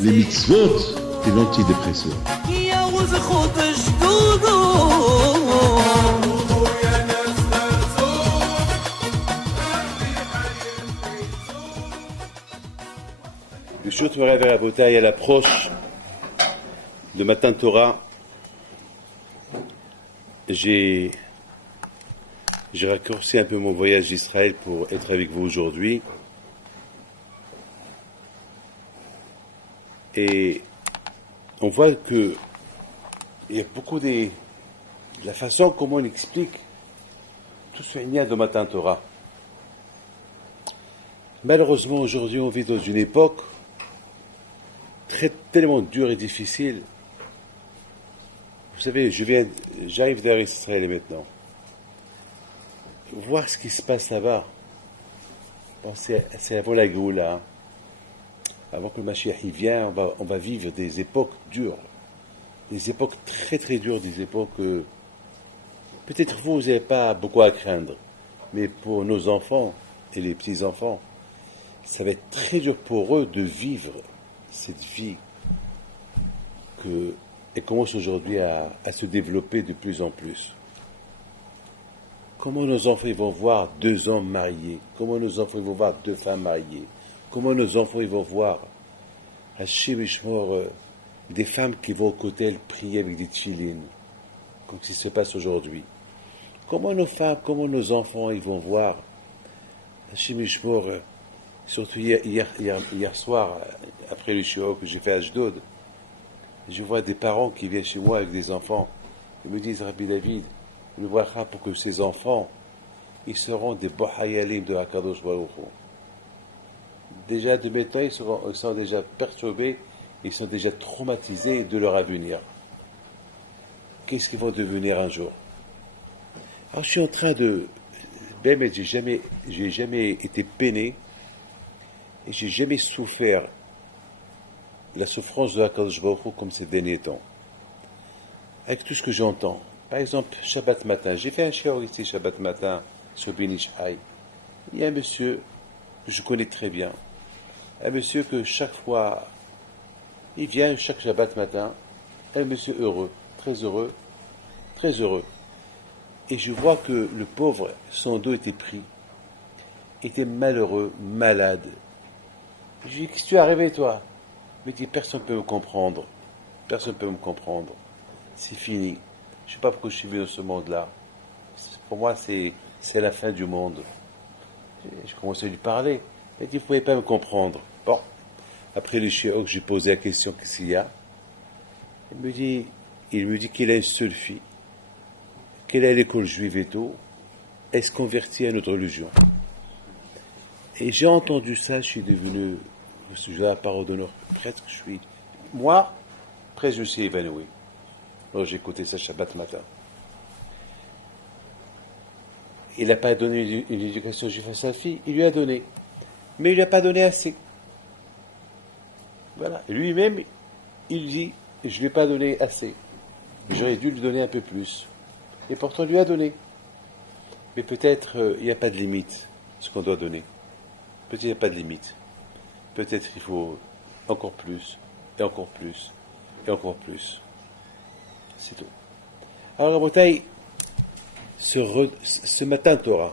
les mitzvot et l'antidépresseur. Bishut Morav et Rabotai, à l'approche de Matan Torah, j'ai raccourci un peu mon voyage d'Israël pour être avec vous aujourd'hui. Et on voit que il y a beaucoup de la façon comment on explique tout ce lien de Matan Torah. Malheureusement, aujourd'hui, on vit dans une époque tellement dure et difficile. Vous savez, j'arrive vers Israël maintenant. Voir ce qui se passe là-bas. Bon, c'est avant la Géoula. Hein. Avant que le Mashiach y vienne, on va vivre des époques dures. Des époques très très dures, des époques peut-être vous n'avez pas beaucoup à craindre. Mais pour nos enfants et les petits-enfants, ça va être très dur pour eux de vivre cette vie elle commence aujourd'hui à se développer de plus en plus. Comment nos enfants ils vont voir 2 hommes mariés? Comment nos enfants ils vont voir 2 femmes mariées? Comment nos enfants ils vont voir Hachim Ishmor, des femmes qui vont au kotel prier avec des tchilines, comme ce qui se passe aujourd'hui? Comment nos femmes, comment nos enfants ils vont voir Hachim Ishmor, surtout hier soir, après le shiur que j'ai fait à Ashdod, je vois des parents qui viennent chez moi avec des enfants. Ils me disent, Rabbi David, le bracha pour que ces enfants, ils seront des bohayalim de Hakadosh Baruch Hu. Déjà de maintenant, ils sont déjà perturbés, ils sont déjà traumatisés de leur avenir. Qu'est-ce qu'ils vont devenir un jour? Alors je suis en train de... Mais j'ai jamais été peiné, et j'ai jamais souffert la souffrance de Hakadosh Baruch Hu comme ces derniers temps. Avec tout ce que j'entends. Par exemple, Shabbat matin. J'ai fait un shiur ici, Shabbat matin, sur Ben Ish Chai. Il y a un monsieur que je connais très bien. Un monsieur que chaque fois, il vient chaque Shabbat matin. Un monsieur heureux, très heureux, très heureux. Et je vois que le pauvre, son dos était pris. Était malheureux, malade. Je lui dis, qu'est-ce qui est arrivé, toi? Il me dit, personne ne peut me comprendre. Personne ne peut me comprendre. C'est fini. Je ne sais pas pourquoi je suis venu dans ce monde-là. Pour moi, c'est la fin du monde. Je commençais à lui parler. Il m'a dit, vous ne pouvez pas me comprendre. Bon. Après le shiur, j'ai posé la question, qu'est-ce qu'il y a? Il me dit qu'il a une seule fille, qu'elle est à l'école juive et tout. Elle se convertit à notre religion. Et j'ai entendu ça, je suis devenu, je la parole d'honneur, presque je suis, moi, presque je suis évanoui. Alors j'ai écouté ça Shabbat matin. Il n'a pas donné une éducation juive à sa fille, il lui a donné. Mais il lui a pas donné assez. Voilà. Lui-même, il dit, je ne lui ai pas donné assez. J'aurais dû lui donner un peu plus. Et pourtant, il lui a donné. Mais peut-être, il n'y a pas de limite, ce qu'on doit donner. Peut-être il n'y a pas de limite. Peut-être il faut encore plus, et encore plus, et encore plus. C'est tout. Alors, Rabotai, ce matin Torah,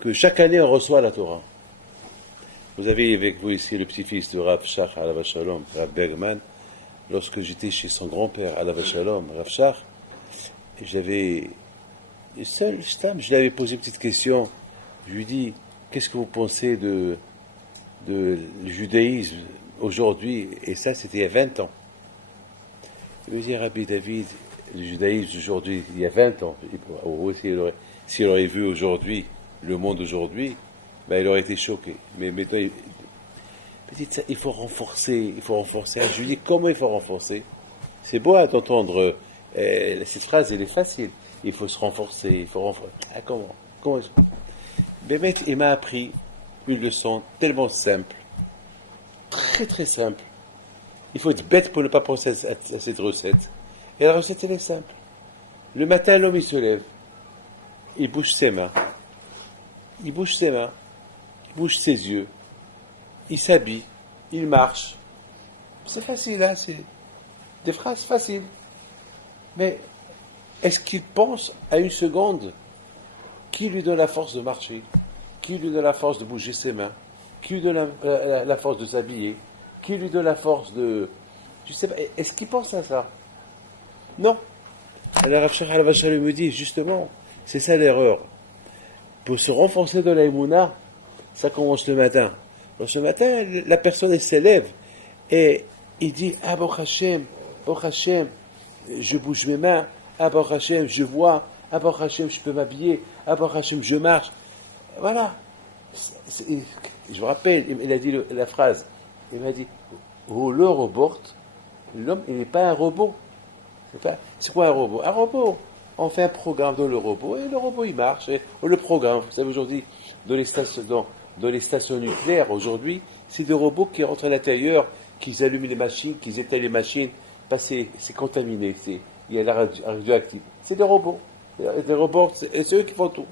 que chaque année on reçoit la Torah. Vous avez avec vous ici le petit-fils de Rav Shach, Alav Shalom, Rav Bergman. Lorsque j'étais chez son grand-père, Alav Shalom, Rav Shach, je lui avais posé une petite question. Je lui ai dit, qu'est-ce que vous pensez de le judaïsme aujourd'hui? Et ça, c'était il y a 20 ans. Il me dit, Rabbi David, le judaïsme aujourd'hui, il y a 20 ans, s'il aurait vu aujourd'hui, le monde aujourd'hui, ben, il aurait été choqué. Mais maintenant, il faut renforcer. Je lui dis, comment il faut renforcer? C'est beau à t'entendre, cette phrase, elle est facile. Il faut se renforcer, il faut renforcer. Ah, comment Bémet, il m'a appris une leçon tellement simple, très très simple. Il faut être bête pour ne pas penser à cette recette. Et la recette, elle est simple. Le matin, l'homme, il se lève. Il bouge ses mains. bouge ses yeux, il s'habille, il marche. C'est facile, hein, c'est des phrases faciles. Mais est-ce qu'il pense à une seconde qui lui donne la force de marcher, qui lui donne la force de bouger ses mains, qui lui donne la force de s'habiller, qui lui donne la force de... Je sais pas, est-ce qu'il pense à ça? Non. Alors Rav Shach al-Vachal me dit, justement, c'est ça l'erreur. Pour se renforcer dans la Emouna, ça commence le matin. Alors ce matin, la personne elle s'élève et il dit, ah Baruch Hashem, je bouge mes mains, ah Baruch Hashem, je vois, ah Baruch Hashem, je peux m'habiller, ah Baruch Hashem, je marche. Voilà. Je me rappelle, il a dit la phrase, il m'a dit, oh, le robot, l'homme, il n'est pas un robot. C'est quoi un robot? Un robot, on fait un programme dans le robot et le robot il marche. Et on le programme. Vous savez aujourd'hui, dans les stations nucléaires, aujourd'hui, c'est des robots qui rentrent à l'intérieur, qui allument les machines, qui éteignent les machines, parce que c'est contaminé, il y a la radioactive. C'est des robots. Des robots, c'est eux qui font tout.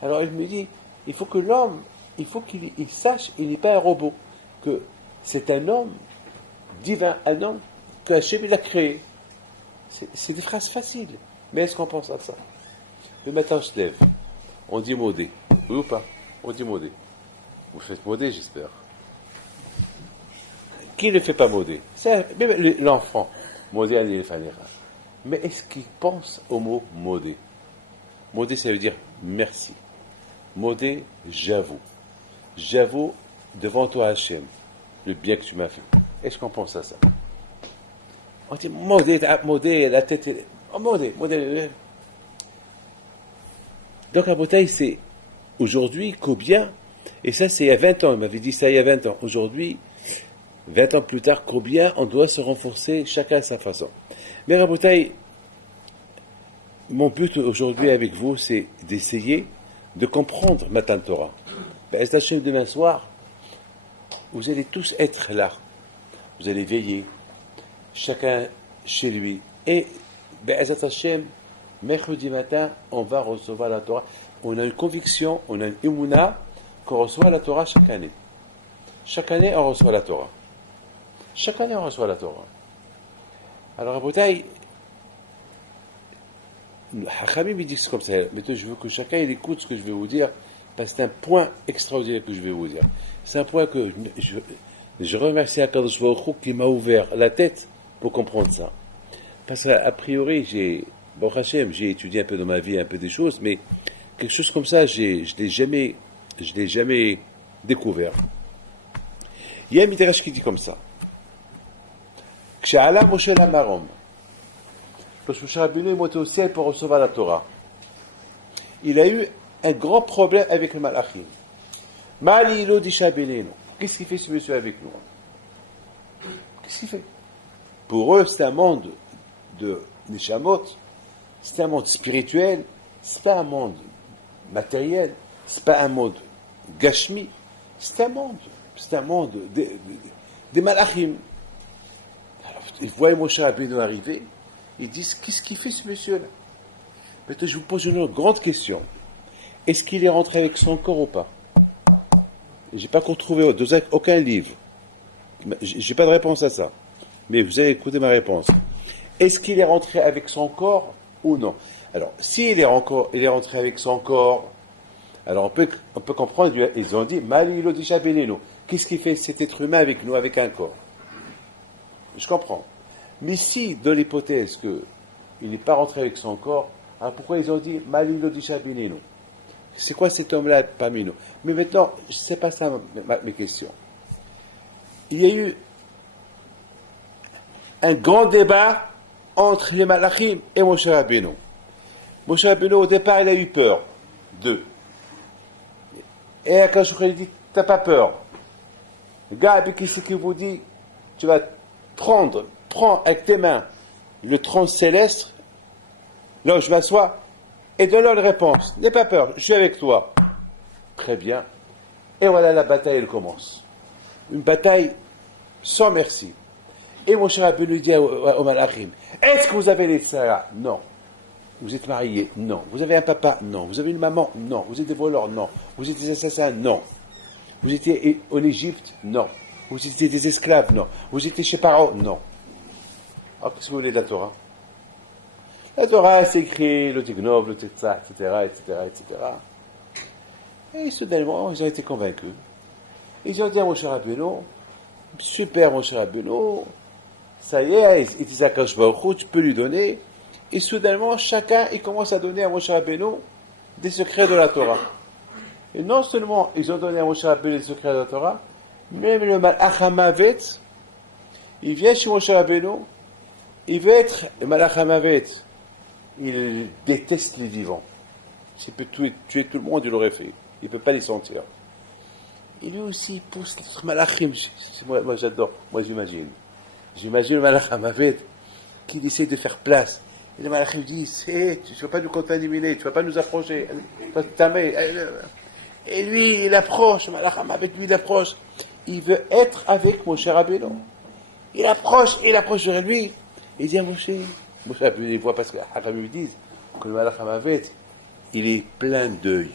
Alors il me dit, il faut que l'homme, il faut qu'il sache, il n'est pas un robot, que c'est un homme divin, un homme que Hachem il a créé. C'est des phrases faciles, mais est-ce qu'on pense à ça? Le matin, on se lève, on dit modé, oui ou pas? On dit modé. Vous faites modé, j'espère. Qui ne fait pas modé? C'est même l'enfant, modé à l'éléphanera. Mais est-ce qu'il pense au mot modé? Modé, ça veut dire merci. Modé, j'avoue. J'avoue devant toi, Hachem, le bien que tu m'as fait. Est-ce qu'on pense à ça? On dit modé, la tête, modé. Donc la bouteille, c'est aujourd'hui combien, et ça c'est il y a 20 ans, il m'avait dit ça il y a 20 ans. Aujourd'hui, 20 ans plus tard, combien on doit se renforcer chacun à sa façon. Mais la bouteille, mon but aujourd'hui avec vous, c'est d'essayer de comprendre Matan Torah. Ben, demain soir, vous allez tous être là. Vous allez veiller, chacun chez lui. Et, Be'ezat Hashem, mercredi matin, on va recevoir la Torah. On a une conviction, on a une émouna qu'on reçoit la Torah chaque année. Chaque année, on reçoit la Torah. Chaque année, on reçoit la Torah. Alors, à Botaï, Hachamim me dit que c'est comme ça. Maintenant, je veux que chacun il écoute ce que je vais vous dire, parce que c'est un point extraordinaire que je vais vous dire. C'est un point que je remercie Akadosh Baruch Hu qui m'a ouvert la tête pour comprendre ça. Parce qu'a priori, Baruch Hashem, j'ai étudié un peu dans ma vie, un peu des choses, mais quelque chose comme ça, je ne l'ai jamais découvert. Il y a un midrash qui dit comme ça. Kshe'ala Moshe Lamarom. Lorsque Moshe Rabbeinu est monté au ciel pour recevoir la Torah, il a eu un grand problème avec le Malachim. Mali ilo disha beleno. Qu'est-ce qu'il fait ce monsieur avec nous? Qu'est-ce qu'il fait? Pour eux, c'est un monde de Neshamot, c'est un monde spirituel, c'est pas un monde matériel, c'est pas un monde gashmi, c'est un monde des Malachim. Alors, ils voient Moshe Rabbeinu arriver, ils disent, qu'est-ce qu'il fait ce monsieur-là? Maintenant, je vous pose une autre grande question. Est-ce qu'il est rentré avec son corps ou pas? Je n'ai pas encore trouvé aucun livre. Je n'ai pas de réponse à ça. Mais vous allez écouter ma réponse. Est-ce qu'il est rentré avec son corps ou non? Alors, s'il est rentré avec son corps, alors on peut comprendre, ils ont dit, Malilo disha beleno. Qu'est-ce qu'il fait cet être humain avec nous, avec un corps? Je comprends. Mais si, dans l'hypothèse qu'il n'est pas rentré avec son corps, alors pourquoi ils ont dit Malilo disha beleno? C'est quoi cet homme-là parmi nous? Mais maintenant, ce n'est pas ça mes questions. Il y a eu un grand débat entre les Malachim et Moshe Rabbeinu. Moshe Rabbeinu, au départ, il a eu peur d'eux. Et quand je lui ai dit, t'as pas peur. Le gars, qu'est-ce qu'il vous dit? Tu vas prends avec tes mains le trône céleste, là où je m'assois, et donne-leur une réponse. N'aie pas peur, je suis avec toi. Très bien. Et voilà, la bataille, elle commence. Une bataille sans merci. Et Moshe Rabbeinu dit au Malachim, est-ce que vous avez les Sarah? Non. Vous êtes mariés? Non. Vous avez un papa? Non. Vous avez une maman? Non. Vous êtes des voleurs? Non. Vous êtes des assassins? Non. Vous étiez en Égypte? Non. Vous étiez des esclaves? Non. Vous étiez chez Paro? Non. Alors, qu'est-ce que vous voulez de la Torah? La Torah, c'est écrit le Tignov, le Tetza, etc., etc., etc. Et soudainement, ils ont été convaincus. Ils ont dit à Moshe Rabbeinu, super Moshe Rabbeinu, ça y est, il dit à Akadosh Baruch Hu, tu peux lui donner. Et soudainement, chacun, il commence à donner à Moshe Rabbeinu des secrets de la Torah. Et non seulement ils ont donné à Moshe Rabbeinu les secrets de la Torah, même le Malach HaMavet, il vient chez Moshe Rabbeinu, il veut être le Malach HaMavet. Il déteste les vivants. S'il peut tuer tout le monde, il l'aurait fait. Il ne peut pas les sentir. Et lui aussi, il pousse les malachim. Moi, j'adore. Moi, j'imagine. J'imagine le malach HaMavet qui essaie de faire place. Et le malachim dit, tu ne vas pas nous contaminer, tu ne vas pas nous approcher. Et lui, il approche. Le malach HaMavet, lui, il approche. Il veut être avec Moshe Rabbeinu. Il approche vers lui. Il dit à Moshe Rabbeinu, il voit parce que Haramim disent que le malach HaMavet, il est plein d'œil.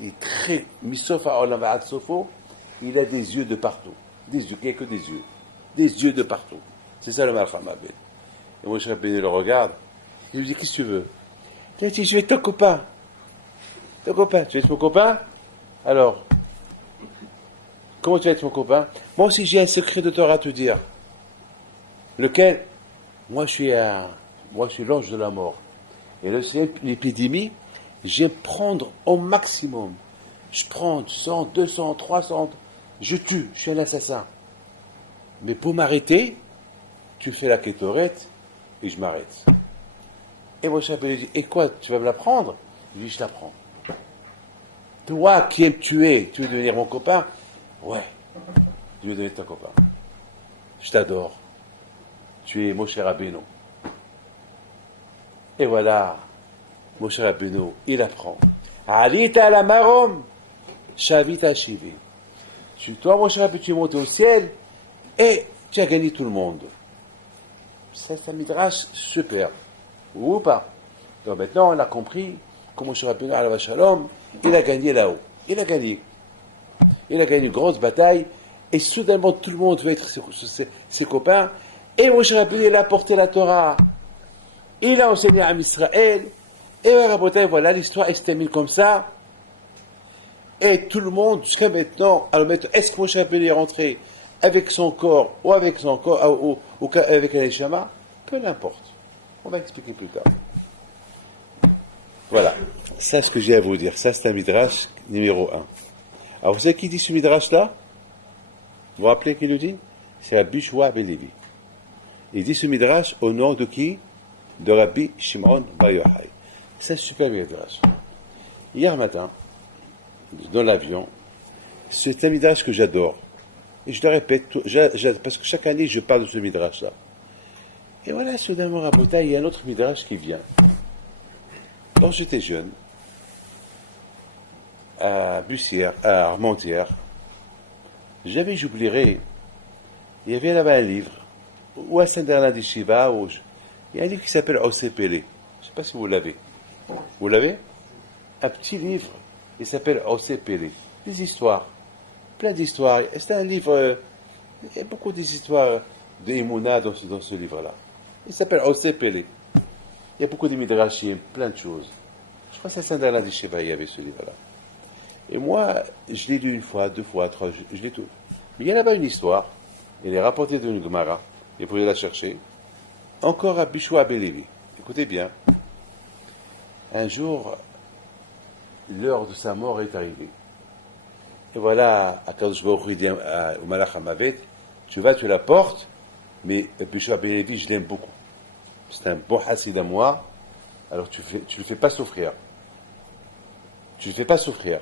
Il est très misof ha'olam va'ad sofo, il a des yeux de partout. Des yeux, il n'y a que des yeux. Des yeux de partout. C'est ça le malach HaMavet. Et Moshe Rabbeinu le regarde, il lui dit, qu'est-ce que tu veux? Il dit, je vais être ton copain. Ton copain, tu veux être mon copain? Alors, comment tu vas être mon copain? Moi aussi j'ai un secret de Torah à te dire. Lequel? Moi je suis l'ange de la mort. Et l'épidémie, j'aime prendre au maximum. Je prends 100, 200, 300, je tue, je suis un assassin. Mais pour m'arrêter, tu fais la kétorette et je m'arrête. Et Moshe Rabbeinu dit, et quoi, tu vas me la prendre? Je dis, je la prends. Toi qui aimes tuer, tu veux devenir mon copain? Ouais, je veux devenir ton copain. Je t'adore. Tu es Moshe Rabbeinu. Et voilà, Moshe Rabbeinu, il apprend. Alita la marom, shavita shivi. Toi, Moshe Rabbeinu, tu es monté au ciel et tu as gagné tout le monde. C'est un midrash super. Ou pas? Donc maintenant, on a compris que Moshe Rabbeinu, alav shalom, il a gagné là-haut. Il a gagné. Il a gagné une grosse bataille et soudainement, tout le monde veut être ses copains. Et Moshe Rabbeinu, il a porté la Torah. Il a enseigné à Israël. Et voilà, l'histoire est terminée comme ça. Et tout le monde, jusqu'à maintenant, alors maintenant, est-ce que Moshe Rabbeinu est rentré avec son corps ou avec son corps, ou avec un neshama? Peu n'importe. On va expliquer plus tard. Voilà. Ça, ce que j'ai à vous dire. Ça, c'est un midrash numéro 1. Alors, vous savez qui dit ce midrash-là? Vous vous rappelez qui le dit? C'est Rabbi Shua ben Levi. Il dit ce midrash au nom de qui? De Rabbi Shimon bar Yochai. C'est un super midrash. Hier matin, dans l'avion, c'est un midrash que j'adore. Et je le répète, parce que chaque année, je parle de ce midrash-là. Et voilà, soudainement, Rabotai, il y a un autre midrash qui vient. Quand j'étais jeune, à Bussière, à Armentières, jamais j'oublierai, il y avait là-bas un livre, ou à Saint-Bernard Shiva, il y a un livre qui s'appelle OCPL. Je ne sais pas si vous l'avez. Vous l'avez? Un petit livre, il s'appelle OCPL. Des histoires, plein d'histoires. C'est un livre, il y a beaucoup d'histoires d'Emouna dans ce livre-là. Il s'appelle OCPL. Il y a beaucoup de midrashim, plein de choses. Je crois que c'est à Saint-Bernard Shiva, il y avait ce livre-là. Et moi, je l'ai lu une fois, 2 fois, 3, je l'ai tout. Mais il y a là-bas une histoire, elle est rapportée d'une Gemara, et vous pouvez la chercher. Encore à Bishua ben Levi. Écoutez bien. Un jour, l'heure de sa mort est arrivée. Et voilà, Akadosh Baruch Hu dit au Malach HaMavet, tu la portes, mais Bishua ben Levi, je l'aime beaucoup. C'est un bon hassid à moi, alors tu le fais pas souffrir. Tu le fais pas souffrir.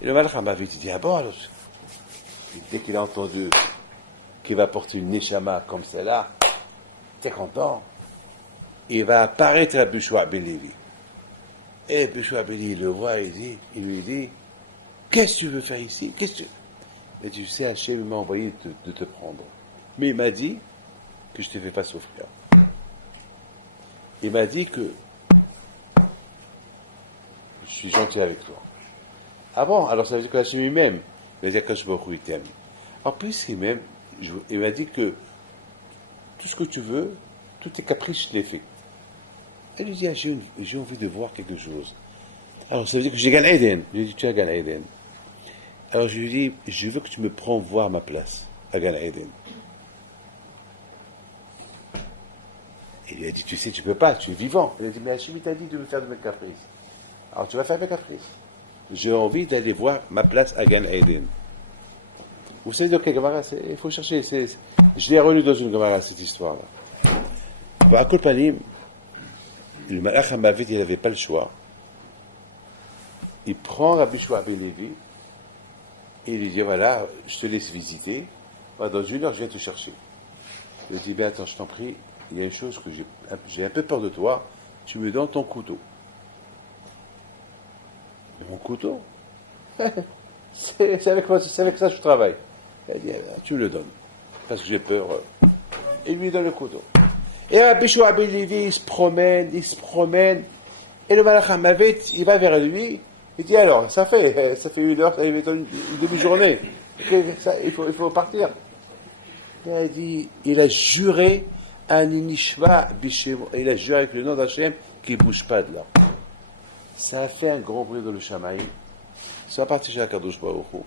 Et le Malach HaMavet dit, ah bon, alors, dès qu'il a entendu qu'il va porter une neshama comme celle-là, t'es content. Il va apparaître à Bishua ben Levi. Et Bishua ben Levi le voit, il lui dit, qu'est-ce que tu veux faire ici? Et tu sais, Hachem m'a envoyé de te prendre. Mais il m'a dit que je ne te fais pas souffrir. Il m'a dit que je suis gentil avec toi. Ah bon, alors ça veut dire que Hachem il m'aime. Il va dire que il t'aime. En plus, il m'aime, il m'a dit que tout ce que tu veux, tous tes caprices, je l'ai fait. Elle lui dit, ah, j'ai envie de voir quelque chose. Alors ça veut dire que j'ai Gan Eden. Je lui dis, tu as Gan Eden. Alors je lui dis, je veux que tu me prends voir ma place à Gan Eden. Il lui a dit, tu sais, tu peux pas, tu es vivant. Il a dit, mais Hachem t'a dit de me faire de mes caprices. Alors tu vas faire mes caprices. J'ai envie d'aller voir ma place à Gan Eden. Vous savez dans quelle Gemara il faut chercher. Je l'ai relu dans une Gemara, cette histoire-là. À Kolpanim, le Malach HaMavet, il n'avait pas le choix. Il prend Rabbi Shua ben Levi et il lui dit, voilà, je te laisse visiter. Dans 1 heure, je viens te chercher. Il lui dit, ben attends, je t'en prie, il y a une chose que j'ai un peu peur de toi, tu me donnes ton couteau. Mon couteau c'est avec ça que je travaille. Il dit, tu me le donnes, parce que j'ai peur. Il lui donne le couteau. Et Rabbi Shua ben Levi, il se promène, et le Malach HaMavet, il va vers lui, il dit, alors, ça fait 1 heure, ça fait une demi-journée, il faut partir. Il dit, il a juré Aninishva Bishemo, il a juré avec le nom d'Hachem qu'il ne bouge pas de là. Ça a fait un grand bruit dans le Shamaï. Ils sont partis chez Akadosh Baruch Hu.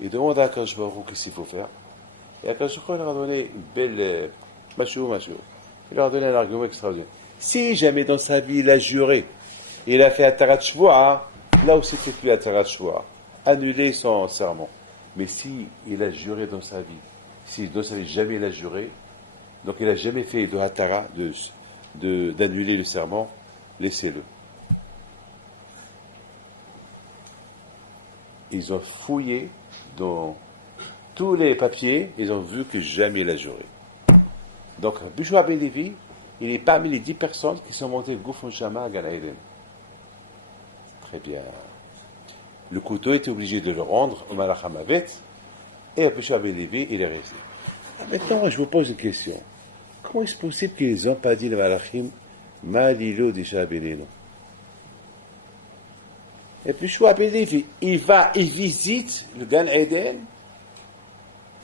Ils demandent à Akadosh Baruch Hu qu'est-ce qu'il faut faire. Et Akadosh Baruch Hu leur a donné une belle machou. Il leur a donné un argument extraordinaire. Si jamais dans sa vie il a juré, il a fait Atarat Shvoa, là aussi c'est plus Atarat Shvoa, annuler son serment. Mais si il a juré dans sa vie, si dans sa vie jamais il a juré, donc il n'a jamais fait de Hatara, d'annuler le serment, laissez-le. Ils ont fouillé dans tous les papiers, ils ont vu que jamais il a juré. Donc, Rabbi Shua ben Levi, il est parmi les 10 personnes qui sont montées Gufon Shama à Gan Eden. Très bien. Le couteau était obligé de le rendre au Malach HaMavet, et Rabbi Shua ben Levi, il est resté. Maintenant, moi, je vous pose une question. Comment est-ce possible qu'ils n'ont pas dit le Malachim, Malilo Disha Beneno? Et puis Shua ben Levi, il visite le Gan Eden,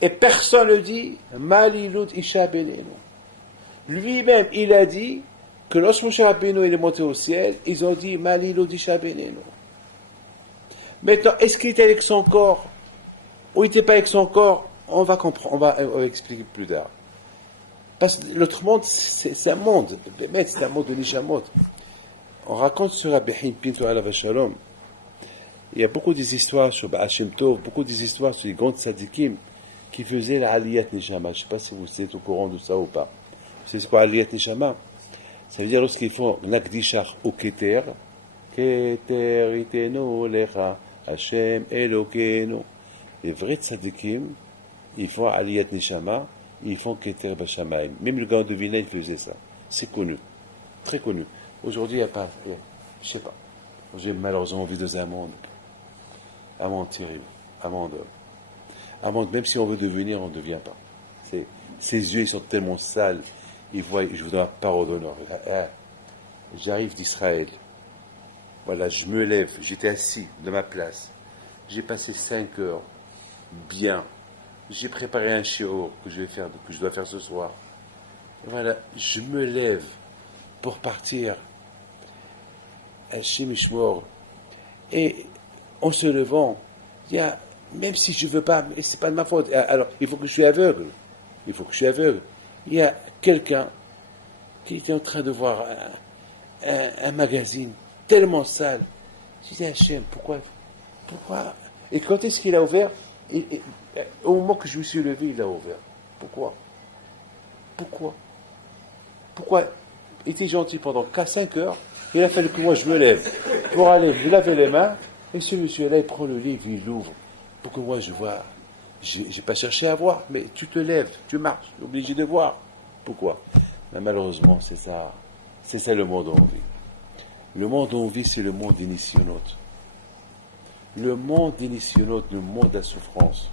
et personne ne dit Malilud Isha Beneno. Lui-même, il a dit que lorsque Moshe Rabbeinu est monté au ciel, ils ont dit Malilud Isha Beneno. Maintenant, est-ce qu'il était avec son corps ou il n'était pas avec son corps? On va comprendre, on va expliquer plus tard. Parce que l'autre monde, c'est un monde, c'est un monde de Nishamot. On raconte sur Rabbi Haim Pinto Alav Shalom. Il y a beaucoup des histoires sur Ba'ashem Tov, beaucoup des histoires sur les grands tzadikim qui faisaient la Aliyat Neshama. Je ne sais pas si vous êtes au courant de ça ou pas. Vous savez quoi Aliyat Neshama? Ça veut dire lorsqu'ils font Nakdishach ou Keter, Keter itenu lecha, Hashem Elokeinu. Les vrais tzadikim, ils font Aliyat Neshama, ils font Keter Bashamayim. Même le Gaon de Vilna, il faisait ça. C'est connu. Très connu. Aujourd'hui, il n'y a pas. Je ne sais pas. J'ai malheureusement envie dans un monde terrible, un monde, même si on veut devenir, on ne devient pas. Ses yeux, ils sont tellement sales, ils voient, je vous donne la parole d'honneur. J'arrive d'Israël, voilà, je me lève, j'étais assis de ma place, j'ai passé 5 heures, bien, j'ai préparé un shiur que je dois faire ce soir. Et voilà, je me lève pour partir à Shemishmor, et en se levant, même si je ne veux pas, c'est pas de ma faute, alors il faut que je sois aveugle. Il y a quelqu'un qui était en train de voir un magazine tellement sale. Je disais, Hachem, pourquoi? Et quand est-ce qu'il a ouvert? Au moment que je me suis levé, il a ouvert. Pourquoi? Il était gentil pendant 5 heures, il a fallu que moi je me lève pour aller me laver les mains. Et ce monsieur-là, il prend le livre, il l'ouvre, pour que moi je vois. J'ai pas cherché à voir, mais tu te lèves, tu marches, tu es obligé de voir. Pourquoi? Mais malheureusement, c'est ça le monde où on vit. Le monde où on vit, c'est le monde d'initiaute. Le monde d'initiaute, le monde de la souffrance.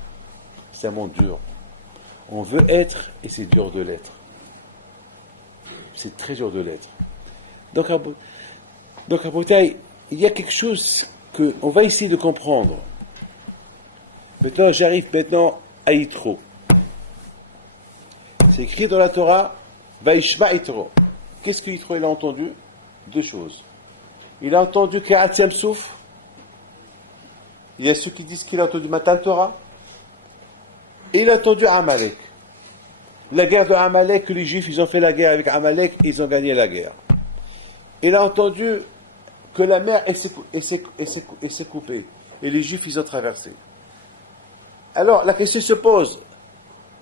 C'est un monde dur. On veut être, et c'est dur de l'être. C'est très dur de l'être. Donc à Boutaï, il y a quelque chose qu'on va essayer de comprendre. Maintenant, j'arrive à Yitro. C'est écrit dans la Torah, Vaishma Yitro. Qu'est-ce que Yitro il a entendu? Deux choses. Il a entendu Ka'atzem Souf. Il y a ceux qui disent qu'il a entendu Matan Torah. Et il a entendu Amalek. La guerre de Amalek, que les Juifs, ils ont fait la guerre avec Amalek et ils ont gagné la guerre. Il a entendu que la mer s'est coupée. Et les Juifs, ils ont traversé. Alors, la question se pose.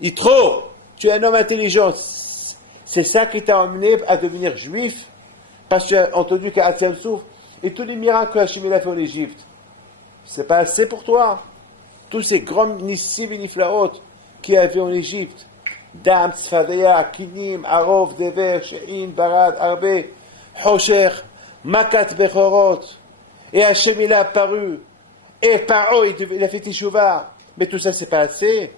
Yitro, tu es un homme intelligent. C'est ça qui t'a amené à devenir juif? Parce que tu as entendu qu'Atzem Souf et tous les miracles que Hachem a fait en Égypte. C'est pas assez pour toi? Tous ces grands nissim et niflaot qu'il y avait en Égypte. Dam, Tzfadeya, Kinim, Arov, Dever, She'in, Barad, Arbe, Hosher, Makat, Bechorot. Et Hachem il a apparu. Et Paro, il a fait Teshuvah. Mais tout ça, c'est pas assez.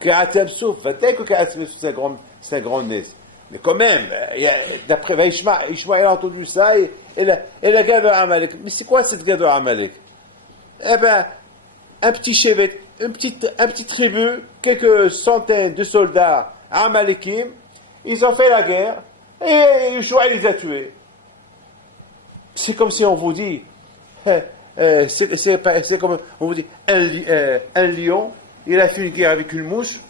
Ka'atzem Souf, peut-être que Ka'atzem Souf, c'est un grand nez. Mais quand même, d'après Vaishma, il a entendu ça et la guerre de Amalek. Mais c'est quoi cette guerre de Amalek? Eh ben, un petit chevet, un petit tribu, quelques centaines de soldats Amalekim, ils ont fait la guerre et Yeshua les a tués. C'est comme si on vous dit, c'est comme on vous dit, un lion, il a fait une guerre avec une mouche,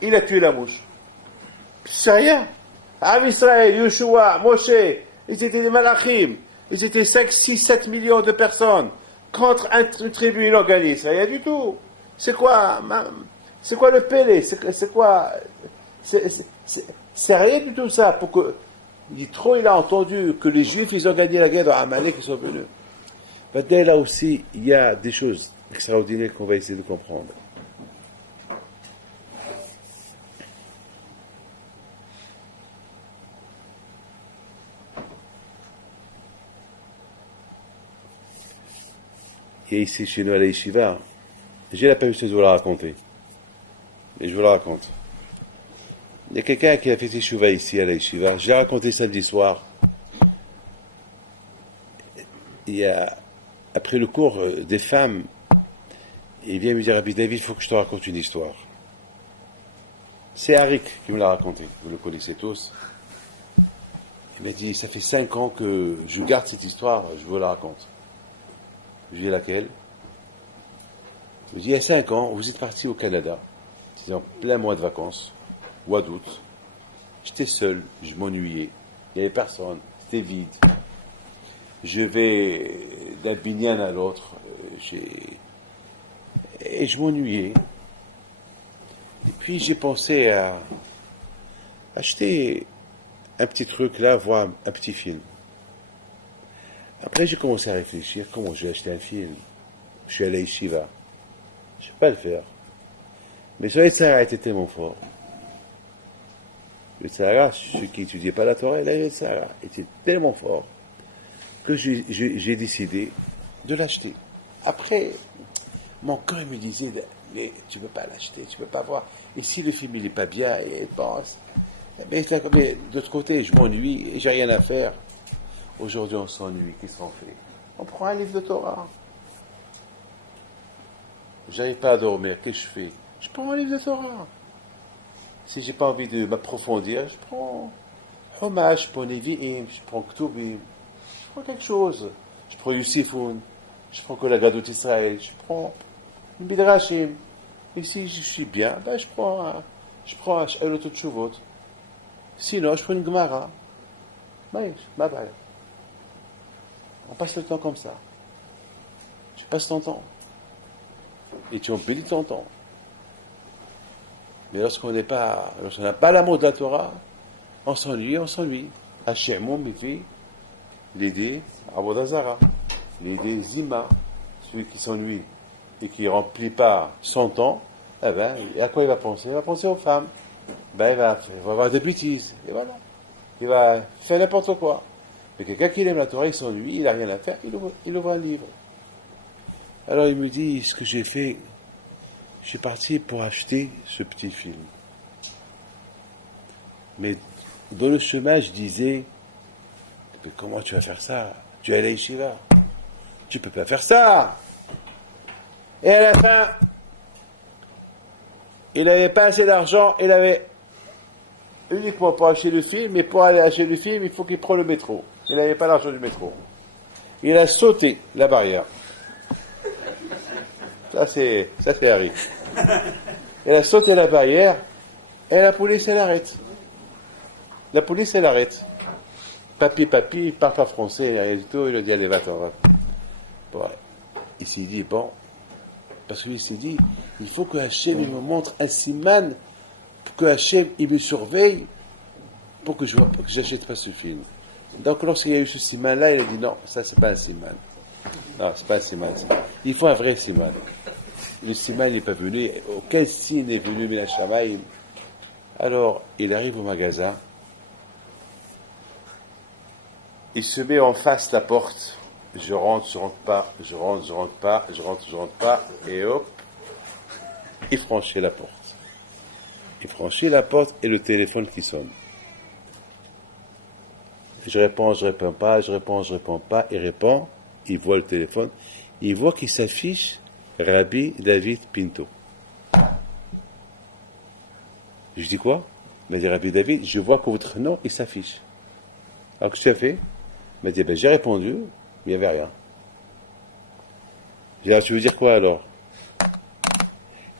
il a tué la mouche. C'est rien. Am Israël, Yeshua, Moshe, ils étaient des malachim, ils étaient 5, 6, 7 millions de personnes. Contre une tribu, ils ont gagné. C'est rien du tout. C'est quoi le Pélé? C'est quoi? C'est rien du tout ça. Pour que Yitro, il a entendu que les Juifs, ils ont gagné la guerre de Amalek, ils sont venus. Peut-être là aussi, il y a des choses extraordinaires qu'on va essayer de comprendre. Et ici, chez nous, à la Yeshiva, j'ai la permission de vous la raconter. Et je vous la raconte. Il y a quelqu'un qui a fait Teshuvah ici, à la Yeshiva. Je l'ai raconté samedi soir. Après le cours des femmes, il vient me dire, Rabbi David, il faut que je te raconte une histoire. C'est Arik qui me l'a raconté. Vous le connaissez tous. Il m'a dit, ça fait 5 ans que je garde cette histoire, je vous la raconte. Je lui ai dit laquelle? Je lui ai dit, il y a 5 ans, vous êtes parti au Canada. C'était en plein mois de vacances, mois d'août. J'étais seul, je m'ennuyais. Il n'y avait personne, c'était vide. Je vais d'un binyan à l'autre, et je m'ennuyais. Et puis j'ai pensé à acheter un petit truc là, voir un petit film. Après, j'ai commencé à réfléchir, comment je vais acheter un film? Je suis allé à Yeshiva. Je ne peux pas le faire. Mais ce Yetzirah était tellement fort. Le Yetzirah, ceux qui n'étudiaient pas la Torah, le Yetzirah était tellement fort que j'ai décidé de l'acheter. Après, mon cœur me disait, mais tu ne peux pas l'acheter, tu ne peux pas voir. Et si le film il n'est pas bien, et pense. Mais de l'autre côté, je m'ennuie et j'ai rien à faire. Aujourd'hui, on s'ennuie. Qu'est-ce qu'on fait? On prend un livre de Torah. J'arrive pas à dormir. Qu'est-ce que je fais? Je prends un livre de Torah. Si j'ai pas envie de m'approfondir, je prends Homash, je prends Nevi'im, je prends Ktubim, je prends quelque chose. Je prends Yusifoun, je prends que la Gadot Israël, je prends une Midrashim. Et si je suis bien, ben je prends un Shelot Tshuvot. Sinon, je prends une Gemara. Ma balle. On passe le temps comme ça. Tu passes ton temps. Et tu embellis ton temps. Mais lorsqu'on n'a pas l'amour de la Torah, on s'ennuie. Hachem, Méfi, l'aider, Avodazara, l'aider Zima, celui qui s'ennuie et qui ne remplit pas son temps, eh ben, et à quoi il va penser? Il va penser aux femmes. Ben, il va avoir des bêtises. Et voilà. Il va faire n'importe quoi. Mais quelqu'un qui aime la Torah, il s'ennuie, il n'a rien à faire, il ouvre un livre. Alors il me dit, ce que j'ai fait, je suis parti pour acheter ce petit film. Mais dans le chemin, je disais, mais comment tu vas faire ça? Tu es à la Yeshiva. Tu peux pas faire ça. Et à la fin, il n'avait pas assez d'argent, il avait uniquement pour acheter le film, mais pour aller acheter le film, il faut qu'il prenne le métro. Il n'avait pas l'argent du métro. Il a sauté la barrière. Ça c'est Harry. Il a sauté la barrière et la police elle arrête. La police elle arrête. Papy, il parle pas français, il a dit allez va-t'en. Bon, il s'est dit bon, parce qu'il s'est dit il faut que Hachem il me montre un siman, pour que Hachem il me surveille, pour que j'achète pas ce film. Donc lorsqu'il y a eu ce siman là, il a dit non, ça c'est pas un siman. Non, c'est pas un siman. Il faut un vrai siman. Le siman n'est pas venu, aucun signe n'est venu, Mina Shamaïm. Alors, il arrive au magasin, il se met en face de la porte, je rentre pas, et hop, il franchit la porte. Il franchit la porte et le téléphone qui sonne. Je réponds pas, il répond, il voit le téléphone, il voit qu'il s'affiche Rabbi David Pinto. Je dis quoi? Il m'a dit Rabbi David, je vois que votre nom il s'affiche. Alors qu'est-ce que tu as fait? Il m'a dit j'ai répondu, mais il n'y avait rien. J'ai dit alors, tu veux dire quoi alors?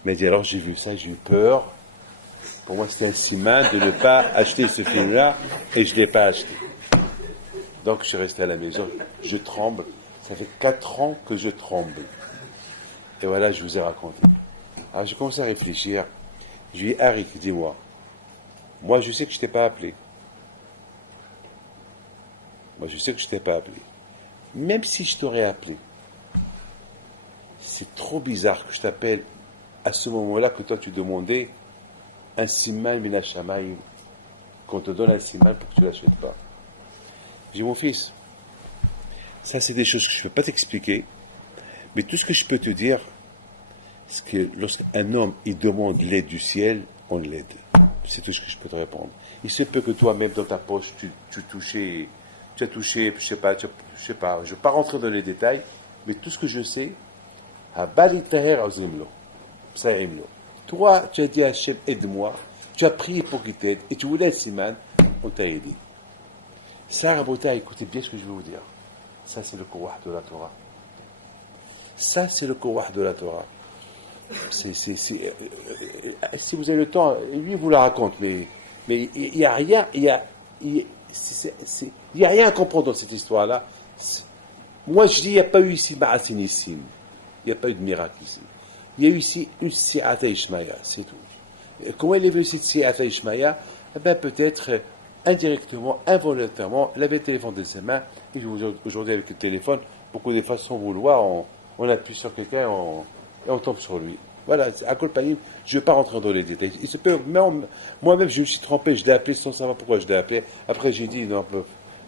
Il m'a dit alors j'ai vu ça, j'ai eu peur. Pour moi c'était un siman de ne pas acheter ce film-là et je ne l'ai pas acheté. Donc je suis resté à la maison, je tremble. Ça fait 4 ans que je tremble. Et voilà, je vous ai raconté. Alors j'ai commencé à réfléchir. Je lui ai dit, Harry, dis-moi. Moi, je sais que je ne t'ai pas appelé. Même si je t'aurais appelé, c'est trop bizarre que je t'appelle à ce moment-là que toi tu demandais un siman mina shamayim, qu'on te donne un siman pour que tu ne l'achètes pas. J'ai dit, mon fils, ça c'est des choses que je ne peux pas t'expliquer, mais tout ce que je peux te dire, c'est que lorsqu'un homme il demande l'aide du ciel, on l'aide. C'est tout ce que je peux te répondre. Il se peut que toi-même dans ta poche, tu as touché, je sais pas, je ne vais pas rentrer dans les détails, mais tout ce que je sais, toi, tu as dit à Hachem, aide-moi, tu as prié pour qu'il t'aide, et tu voulais être siman, on t'a aidé. Ça, Rabota, écoutez bien ce que je vais vous dire. Ça, c'est le kouah de la Torah. Si vous avez le temps, lui vous la raconte, mais il n'y a rien, il y a rien à comprendre dans cette histoire-là. Moi, je dis, il n'y a pas eu ici Ma'asinissim. Il n'y a pas eu de miracle ici. Il y a eu ici une Si'ata Ishmaïa, c'est tout. Comment il est venu cette Si'ata Ishmaïa? Peut-être indirectement, involontairement, il avait le téléphone dans ses mains, et aujourd'hui avec le téléphone, beaucoup de fois sans vouloir, on appuie sur quelqu'un et on tombe sur lui. Voilà, à Colpanim, je ne vais pas rentrer dans les détails. Il se peut, moi-même, je me suis trompé, je l'ai appelé sans savoir pourquoi je l'ai appelé. Après, j'ai dit, non,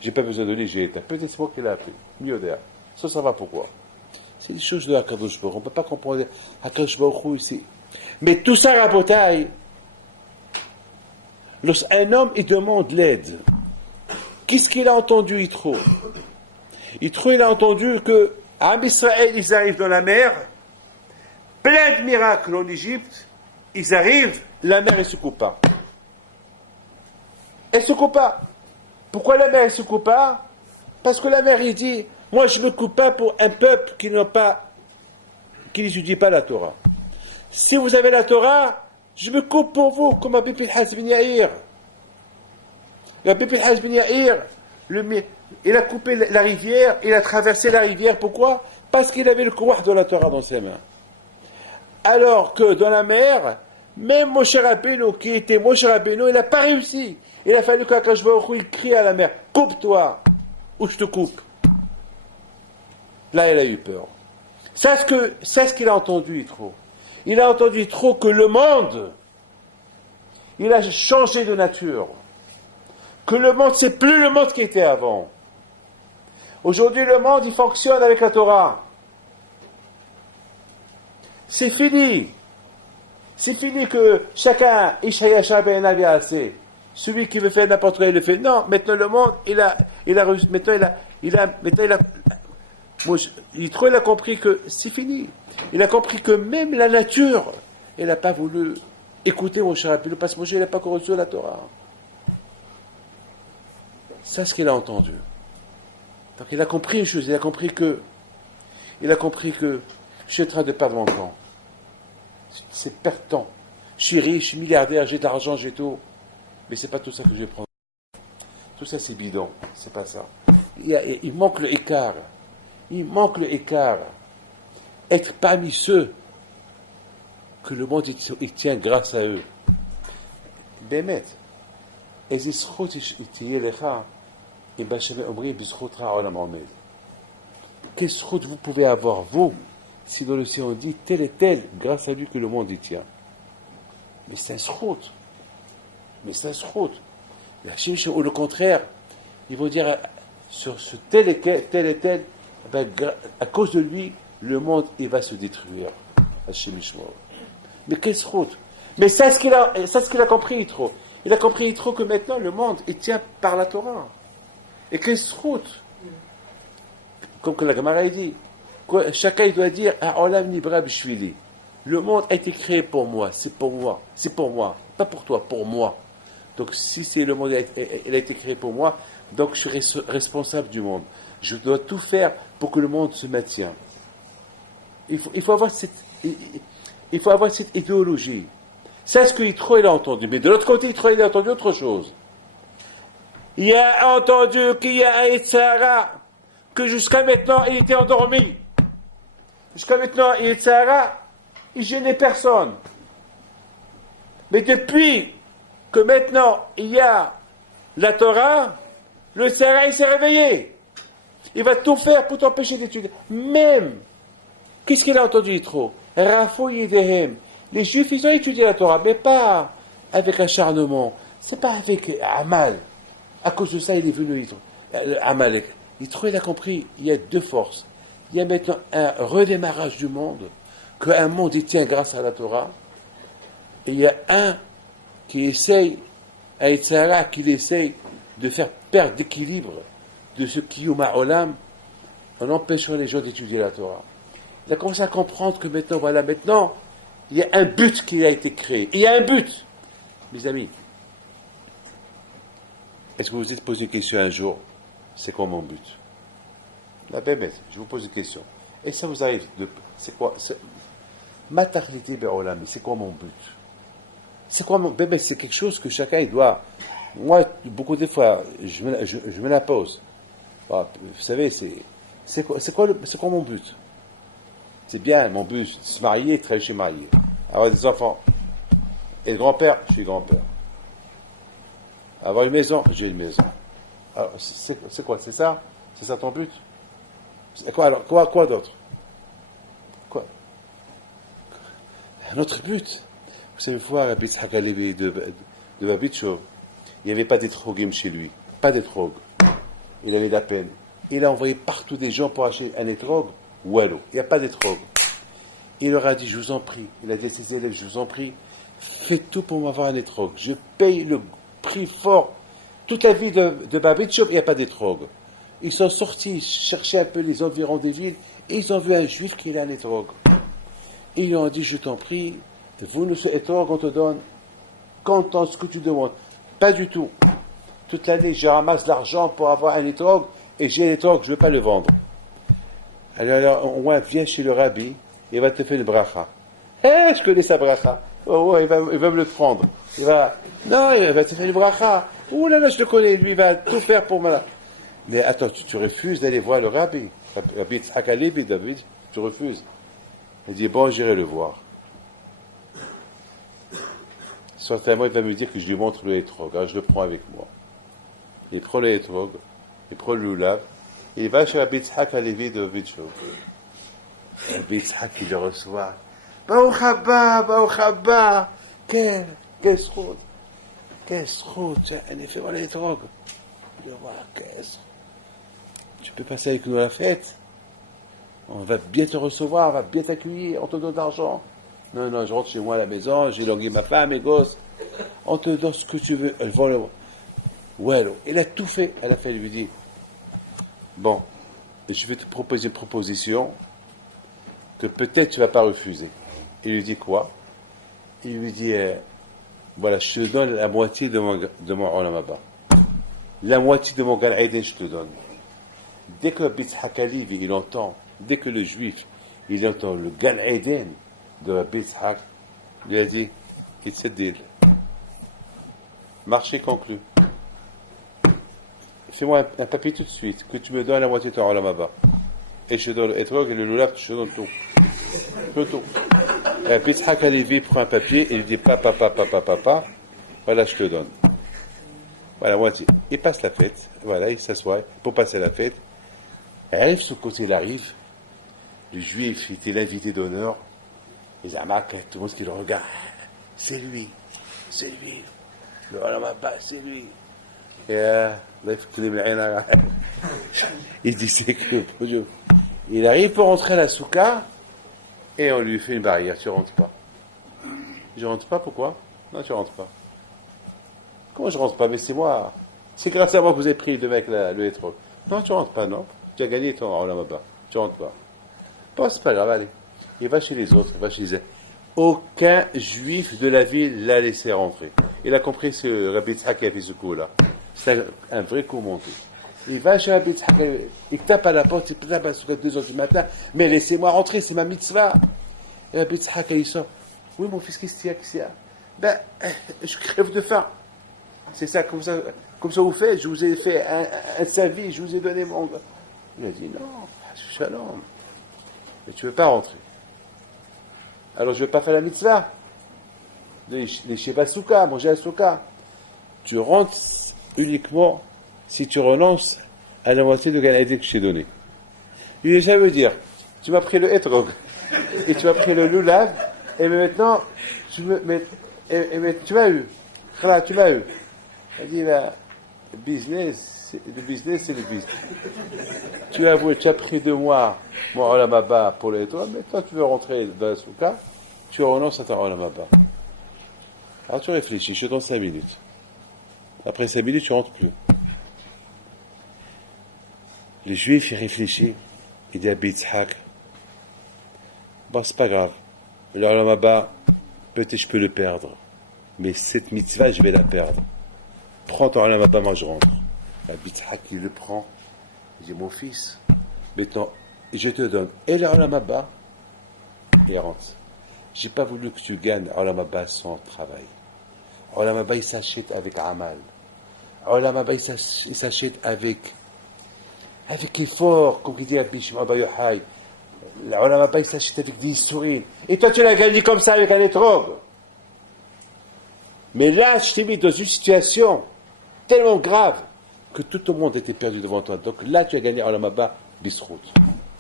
j'ai pas besoin de lui, j'ai éteint. Peut-être c'est moi qui l'ai appelé, mieux d'ailleurs, sans savoir pourquoi. C'est des choses de Akadosh Baruch Hu. On ne peut pas comprendre Akadosh Baruch Hu ici. Mais tout ça, rabotaille, lorsqu'un homme, il demande l'aide, qu'est-ce qu'il a entendu, Yitro? Yitro, il a entendu que Am Israël, ils arrivent dans la mer, plein de miracles en Égypte, ils arrivent, la mer, elle se coupe pas. Elle se coupe pas. Pourquoi la mer, elle se coupe pas? Parce que la mer, il dit, moi, je ne me coupe pas pour un peuple qui n'étudie pas la Torah. Si vous avez la Torah, je me coupe pour vous, comme Rabbi Pinhas ben Yair. Rabbi Pinhas ben Yair, il a coupé la rivière, il a traversé la rivière, pourquoi? Parce qu'il avait le kouah de la Torah dans ses mains. Alors que dans la mer, même Moshe Rabbeinu, qui était Moshe Rabbeinu, il n'a pas réussi. Il a fallu qu'Akadosh Baruch Hu, il crie à la mer, coupe-toi, ou je te coupe. Là, il a eu peur. C'est ce qu'il a entendu, Yitro. Il a entendu trop que le monde, il a changé de nature. Que le monde, c'est plus le monde qui était avant. Aujourd'hui, le monde, il fonctionne avec la Torah. C'est fini. C'est fini que chacun, Ishaya ben assez. Celui qui veut faire n'importe quoi, il le fait. Non, maintenant le monde, Yitro, il a compris que c'est fini. Il a compris que même la nature, elle n'a pas voulu écouter Moshe Rabbeinu, parce que Moshe, il n'a pas reçu la Torah. C'est ce qu'il a entendu. Donc il a compris une chose, il a compris que je suis en train de perdre mon temps. C'est perdant. Je suis riche, je suis milliardaire, j'ai de l'argent, j'ai tout. Mais c'est pas tout ça que je vais prendre. Tout ça c'est bidon, c'est pas ça. Il manque le écart. Il manque le écart. Être parmi ceux que le monde il tient grâce à eux. Bémet. Et zisrout tiyeh lecha. Quelle route vous pouvez avoir, vous, si dans l'océan dit tel et tel, grâce à lui que le monde y tient. Mais c'est un route. Mais c'est un route. Ou le contraire, ils vont dire sur ce tel et tel, ben, à cause de lui, le monde il va se détruire. Mais quelle route? Mais c'est ce qu'il a compris trop. Il a compris trop que maintenant le monde il tient par la Torah. Et quelle route? Comme que la Gemara dit, chacun il doit dire Olam nibra b'shvili. Le monde a été créé pour moi, c'est pour moi, pas pour toi, pour moi. Donc si c'est le monde il a été créé pour moi, donc je suis responsable du monde. Je dois tout faire pour que le monde se maintienne. Il faut avoir cette idéologie. C'est ce que Yitro il a entendu. Mais de l'autre côté, Yitro il a entendu autre chose. Il a entendu qu'il y a un Yetzirah, que jusqu'à maintenant il était endormi. Jusqu'à maintenant, Yetzirah, il gênait personne. Mais depuis que maintenant il y a la Torah, le Yetzirah il s'est réveillé. Il va tout faire pour t'empêcher d'étudier. Même, qu'est-ce qu'il a entendu Yitro? Rafou Yidehem. Les Juifs, ils ont étudié la Torah, mais pas avec acharnement. C'est pas avec Amal. À cause de ça, il est venu Amalek. Yitro, il a compris, il y a deux forces. Il y a maintenant un redémarrage du monde, qu'un monde y tient grâce à la Torah. Et il y a un qui essaye, à Yetzirah, qu'il essaye de faire perdre d'équilibre de ce Kiyuma Olam, en empêchant les gens d'étudier la Torah. Il a commencé à comprendre que maintenant, il y a un but qui a été créé. Il y a un but. Mes amis, est-ce que vous vous êtes posé une question un jour? C'est quoi mon but? La bébête, je vous pose une question. Et ça vous arrive de... C'est quoi? Matachliti be'olam, c'est quoi mon but? C'est quoi mon... Bébête, c'est quelque chose que chacun il doit... Moi, beaucoup de fois, je me la pose. Bah, vous savez, c'est quoi mon but? C'est bien, mon but, se marier, je suis marié. Avoir des enfants. Et le grand-père, je suis grand-père. Avoir une maison, j'ai une maison. Alors, c'est quoi? C'est ça? C'est ça ton but? C'est quoi alors? Quoi d'autre? Quoi? Un autre but. Vous savez, voir Rabbi Yitzhak Halevi de Babitchov, il n'y avait pas d'étrogim chez lui. Pas d'étrog. Il avait de la peine. Il a envoyé partout des gens pour acheter un étrog. Wallo. Il n'y a pas d'étrog. Il leur a dit, je vous en prie. Il a dit à ses élèves, je vous en prie, faites tout pour m'avoir un étrog. Je paye le prix fort. Toute la vie de Babitchov, il n'y a pas d'étrog. Ils sont sortis chercher un peu les environs des villes et ils ont vu un juif qui a un étrog. Ils lui ont dit, je t'en prie, vous nous ce étrog, on te donne content ce que tu demandes. Pas du tout. Toute l'année, je ramasse l'argent pour avoir un étrog et j'ai l'étrog, je ne veux pas le vendre. Alors, au moins, viens chez le rabbi, il va te faire une bracha. Je connais sa bracha. Oh, ouais, il va me le prendre. Il va te faire une bracha. Ouh là là, je le connais, lui, il va tout faire pour moi. Mais attends, tu refuses d'aller voir le rabbi. Rabbi Yitzhak Halevi, David, tu refuses. Il dit, bon, j'irai le voir. Certainement, il va me dire que je lui montre le hétrog. Alors, je le prends avec moi. Il prend le hétrog, il prend le loulav, et il va chez Rabbi Yitzhak Halevi de Vitchov. Rabbi Yitzhak, il le reçoit. Baruch haba. Quelle route. Quelle route. Un effet dans les drogues. Je vois, tu peux passer avec nous à la fête. On va bien te recevoir, on va bien t'accueillir, on te donne de l'argent. Non, je rentre chez moi à la maison, j'ai langué ma femme, mes gosses. On te donne ce que tu veux. Elle vend le... Ouais, il a tout fait. Elle a fait, lui dit, bon, je vais te proposer une proposition que peut-être tu ne vas pas refuser. Il lui dit quoi? Il lui dit, voilà, je te donne la moitié de mon Olam Haba. La moitié de mon Gan Eden, je te donne. Dès que Rabbi Yitzhak Halevi, il entend, dès que le juif, il entend le Gan Eden de Rabbi Yitzhak, il lui a dit, it's a deal. Marché conclu. Fais-moi un papier tout de suite, que tu me donnes la moitié de ton Olam Haba. Et je te donne le Etrog et le Lulav, je te donne tout. Tout. Rabbi Yitzhak Halevi prend un papier et il dit, papa, voilà, je te donne. Voilà, moitié. Il passe la fête, voilà, il s'assoit pour passer la fête. Arrive ce côté, il arrive. Le juif, il était l'invité d'honneur. Les Amak, tout le monde qui le regarde. C'est lui. Le Olam Haba, c'est lui. Et il dit, c'est que, il arrive pour rentrer à la souka et on lui fait une barrière. Tu rentres pas. Je rentre pas, pourquoi? Non, tu rentres pas. Comment je rentre pas? Mais c'est moi. C'est grâce à moi que vous avez pris le mec, le hétro. Non, tu rentres pas, non. Tu as gagné ton Olam Haba. Tu rentres pas. Bon, c'est pas grave, allez. Il va chez les autres, il va chez les... Aucun juif de la ville l'a laissé rentrer. Il a compris ce que Rabbi Yitzhak a fait ce coup-là. C'est un vrai coup monté. Il va chez Rabbi Yitzhak, il tape à la porte, il tape à 2h du matin. Mais laissez-moi rentrer, c'est ma mitzvah. Et Rabbi Yitzhak, il sort. Oui, mon fils, qu'est-ce qu'il y a? Ben, je crève de faim. C'est ça, comme ça vous faites. Je vous ai fait un service, je vous ai donné mon... Il a dit, non, shalom. Mais tu ne veux pas rentrer. Alors je ne veux pas faire la mitzvah. Les Sheva Souka, manger à Souka. Tu rentres uniquement si tu renonces à la moitié de Gan Eden que je t'ai donné. Il ça veut dire, tu m'as pris le Etrog, et tu m'as pris le Lulav, et maintenant, tu m'as eu. Voilà, tu m'as eu. Il dit, le business, c'est le business. Tu as pris de moi mon Olam Haba pour les Etrog, maintenant tu veux rentrer dans la Souka, tu renonces à ton Olam Haba. Alors tu réfléchis, je te donne 5 minutes. Après 5 minutes, tu rentres plus. Le juif, il réfléchit, il dit à Yitzhak, bon, c'est pas grave, le Olam Haba, peut-être je peux le perdre, mais cette mitzvah, je vais la perdre. Prends ton Olam Haba, moi je rentre. Yitzhak, il le prend, il dit, mon fils, maintenant, je te donne et le Olam Haba, et rentre. J'ai pas voulu que tu gagnes Olam Haba sans travail. Olam Haba, il s'achète avec Amal. Olam Haba, il s'achète avec l'effort, comme il dit à Bishma Aba Yochai. Olam Haba, il s'achète avec des sourires. Et toi, tu l'as gagné comme ça avec un étrog. Mais là, je t'ai mis dans une situation tellement grave que tout le monde était perdu devant toi. Donc là, tu as gagné Olam Haba Bisrout,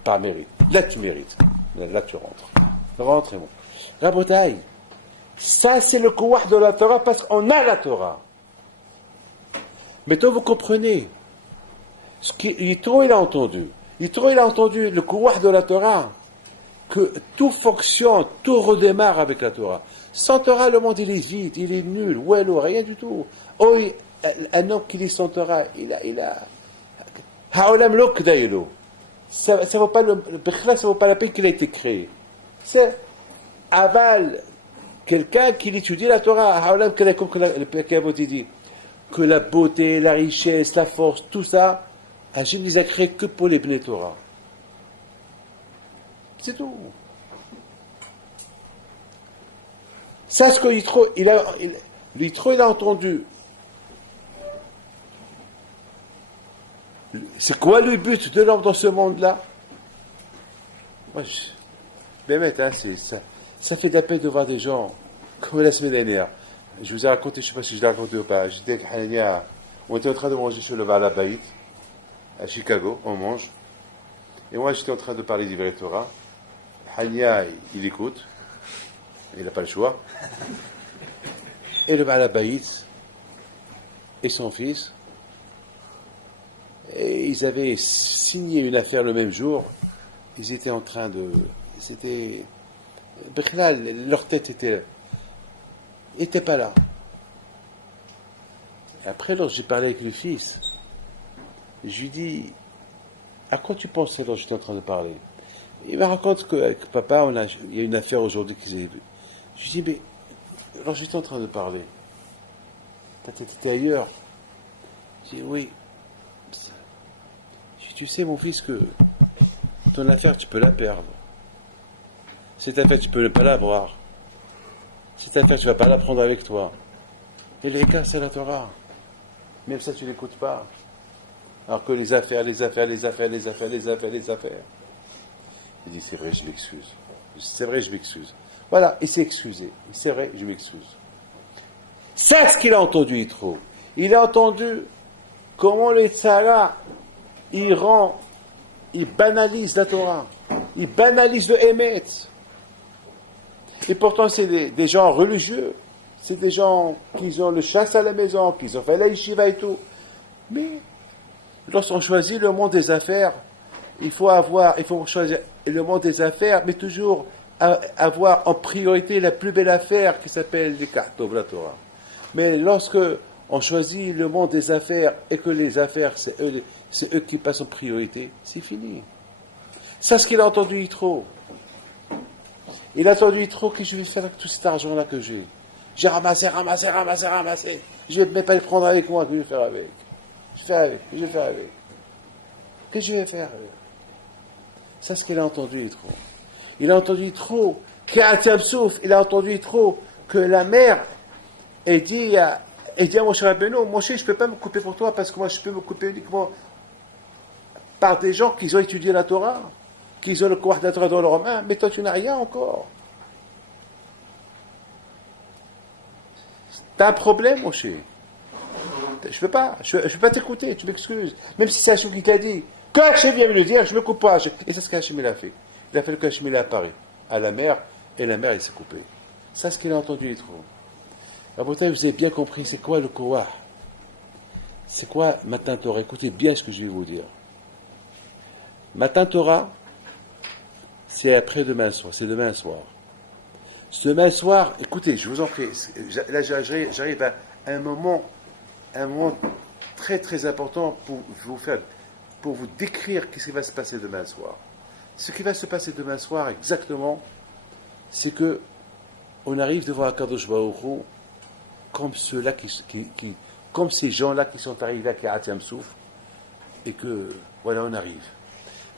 par mérite. Là, tu mérites. Là, tu rentres. Rentre et bon. Rabotai, ça c'est le kouah de la Torah parce qu'on a la Torah. Maintenant vous comprenez, Yitro il a entendu le kouah de la Torah, que tout fonctionne, tout redémarre avec la Torah. Sans Torah le monde il est vide, il est nul, rien du tout. Oh, un homme qui lit sans Torah, il a Haolam lo k'daïlo. Ça vaut pas ça vaut pas la peine qu'il a été créé. C'est aval, quelqu'un qui étudie la Torah, comme le Père dit, que la beauté, la richesse, la force, tout ça, Hachem les a créés que pour les Bnei Torah. C'est tout. Ça, ce que Yitro, il a entendu. C'est quoi le but de l'homme dans ce monde-là? Moi, c'est ça. Ça fait de la peine de voir des gens, comme la semaine dernière. Je vous ai raconté, je ne sais pas si je l'ai raconté ou pas. J'étais avec Hanania, on était en train de manger sur le Baal HaBayit, à Chicago, on mange. Et moi, j'étais en train de parler d'Ivret Torah. Hanania, il écoute, il n'a pas le choix. Et le Baal HaBayit, et son fils, et ils avaient signé une affaire le même jour. Ils étaient en train de... C'était... Leur tête était pas là. Et après, lorsque j'ai parlé avec le fils, je lui dis, à quoi tu pensais dont j'étais en train de parler? Il me raconte qu'avec papa, il y a une affaire aujourd'hui qui s'est... Je dis, mais, alors j'étais en train de parler. T'étais ailleurs. Je dis, oui. Je dis, tu sais, mon fils, que ton affaire, tu peux la perdre. Cette affaire, tu peux ne pas l'avoir. Cette affaire, tu ne vas pas la prendre avec toi. Et les gars, c'est la Torah. Même ça, tu ne l'écoutes pas. Alors que les affaires. Il dit, c'est vrai, je m'excuse. C'est vrai, je m'excuse. Voilà, il s'est excusé. C'est vrai, je m'excuse. C'est ce qu'il a entendu, Yitro. Il a entendu comment le Tzara, il banalise la Torah. Il banalise le Emet. Et pourtant, c'est des gens religieux. C'est des gens qui ont le chasse à la maison, qui ont fait la yeshiva et tout. Mais lorsqu'on choisit le monde des affaires, il faut choisir le monde des affaires, mais toujours avoir en priorité la plus belle affaire qui s'appelle les Kartov, la Torah. Mais lorsque on choisit le monde des affaires et que les affaires, c'est eux qui passent en priorité, c'est fini. C'est ce qu'il a entendu Yitro. Il a entendu Yitro que je vais faire avec tout cet argent-là que j'ai. J'ai ramassé. Je ne vais même pas le prendre avec moi, que je vais faire avec. Je vais faire avec. Qu'est-ce que je vais faire avec? C'est ce qu'il a entendu Yitro. Il a entendu Yitro, il a entendu Yitro, que la mère ait dit à Moshe Rabbeinu, Moshe, je ne peux pas me couper pour toi, parce que moi je peux me couper uniquement par des gens qui ont étudié la Torah, qui ont le Kouach de la Torah dans leurs mains, mais toi tu n'as rien encore. T'as un problème, Moshe. Je peux pas t'écouter, tu m'excuses. Même si c'est Hachem qui t'a dit, que Hachem vient me le dire, je ne me coupe pas. Et c'est ce qu'Hachem il a fait. Il a fait le qu'Hachem il a apparu à la mer, et la mer il s'est coupée. C'est ce qu'il a entendu, il trouve. Alors vous avez bien compris, c'est quoi le Kouach? C'est quoi Matin Torah? Écoutez bien ce que je vais vous dire. Matin Torah, c'est après-demain soir, c'est demain soir. Ce demain soir, écoutez, je vous en prie, là j'arrive à un moment très très important pour vous décrire ce qui va se passer demain soir. Ce qui va se passer demain soir exactement, c'est que on arrive devant Akadosh Baruch Hu comme ceux-là comme ces gens-là qui sont arrivés à Kirat Yam Souf, et que voilà, on arrive.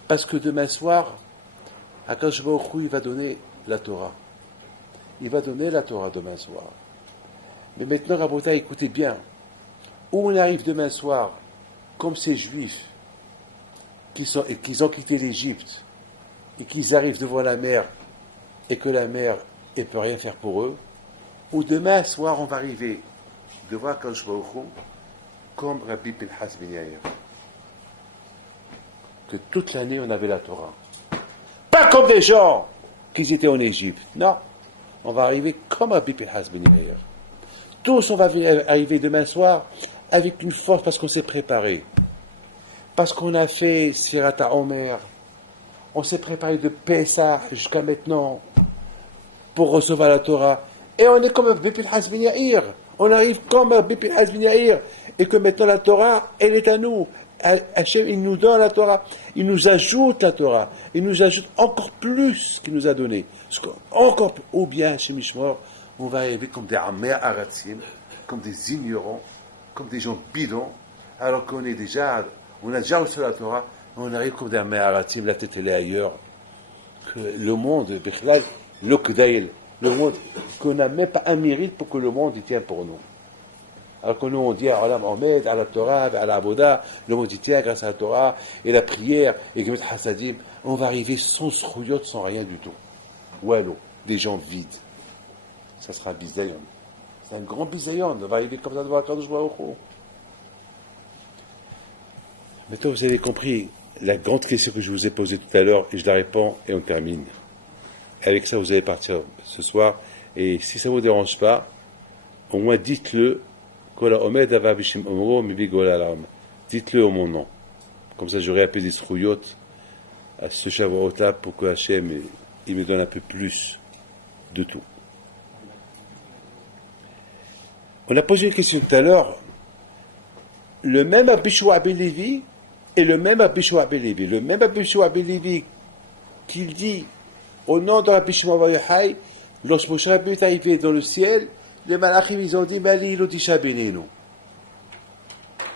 Parce que demain soir, Akadosh Baruch Hu, il va donner la Torah. Il va donner la Torah demain soir. Mais maintenant, Rabotai, écoutez bien. Où on arrive demain soir, comme ces Juifs qui ont quitté l'Égypte et qu'ils arrivent devant la mer et que la mer ne peut rien faire pour eux, ou demain soir, on va arriver devant Akadosh Baruch Hu comme Rabbi Pinchas ben Yair. Que toute l'année, on avait la Torah. Pas comme des gens qui étaient en Égypte. Non. On va arriver comme Rabbi Pinchas ben Yair. Tous, on va arriver demain soir avec une force parce qu'on s'est préparé. Parce qu'on a fait Sirata Omer. On s'est préparé de Pessah jusqu'à maintenant pour recevoir la Torah. Et on est comme Rabbi Pinchas ben Yair. On arrive comme Rabbi Pinchas ben Yair. Et que maintenant la Torah, elle est à nous. Hachem, il nous donne la Torah. Il nous ajoute la Torah. Il nous ajoute encore plus qu'il nous a donné. Encore plus. Ou bien, Hachem Ishmor, on va arriver comme des Amers Aratzim, comme des ignorants, comme des gens bidons, alors qu'on a déjà reçu la Torah, on arrive comme des Amers Aratzim, la tête elle est ailleurs. Que le monde, le monde, qu'on n'a même pas un mérite pour que le monde y tienne pour nous. Alors que nous on dit à Olam Omed, à la Torah, à la Aboda, le monde y tient grâce à la Torah, et la prière, et Gemet Hasadim, on va arriver sans srouyot, sans rien du tout. Ou alors, des gens vides. Ça sera un bisayon. C'est un grand bisayon. On va arriver comme ça devant Akadosh Baruch Hu. Maintenant, vous avez compris la grande question que je vous ai posée tout à l'heure, et je la réponds, et on termine. Avec ça, vous allez partir ce soir, et si ça ne vous dérange pas, au moins dites-le, dites-le au mon nom. Comme ça, j'aurai un peu des strouillots à ce Shavuot pour que Hachem il me donne un peu plus de tout. On a posé une question tout à l'heure. Le même Abishua ben Lévi Et le même Rabbi Shua ben Levi, qu'il dit, au nom de Rabbi Shimon Bar Yochai, lorsque Moshe Rabbeinu est arrivé dans le ciel, les malachim, ils ont dit, Mali Lodisha Benenu.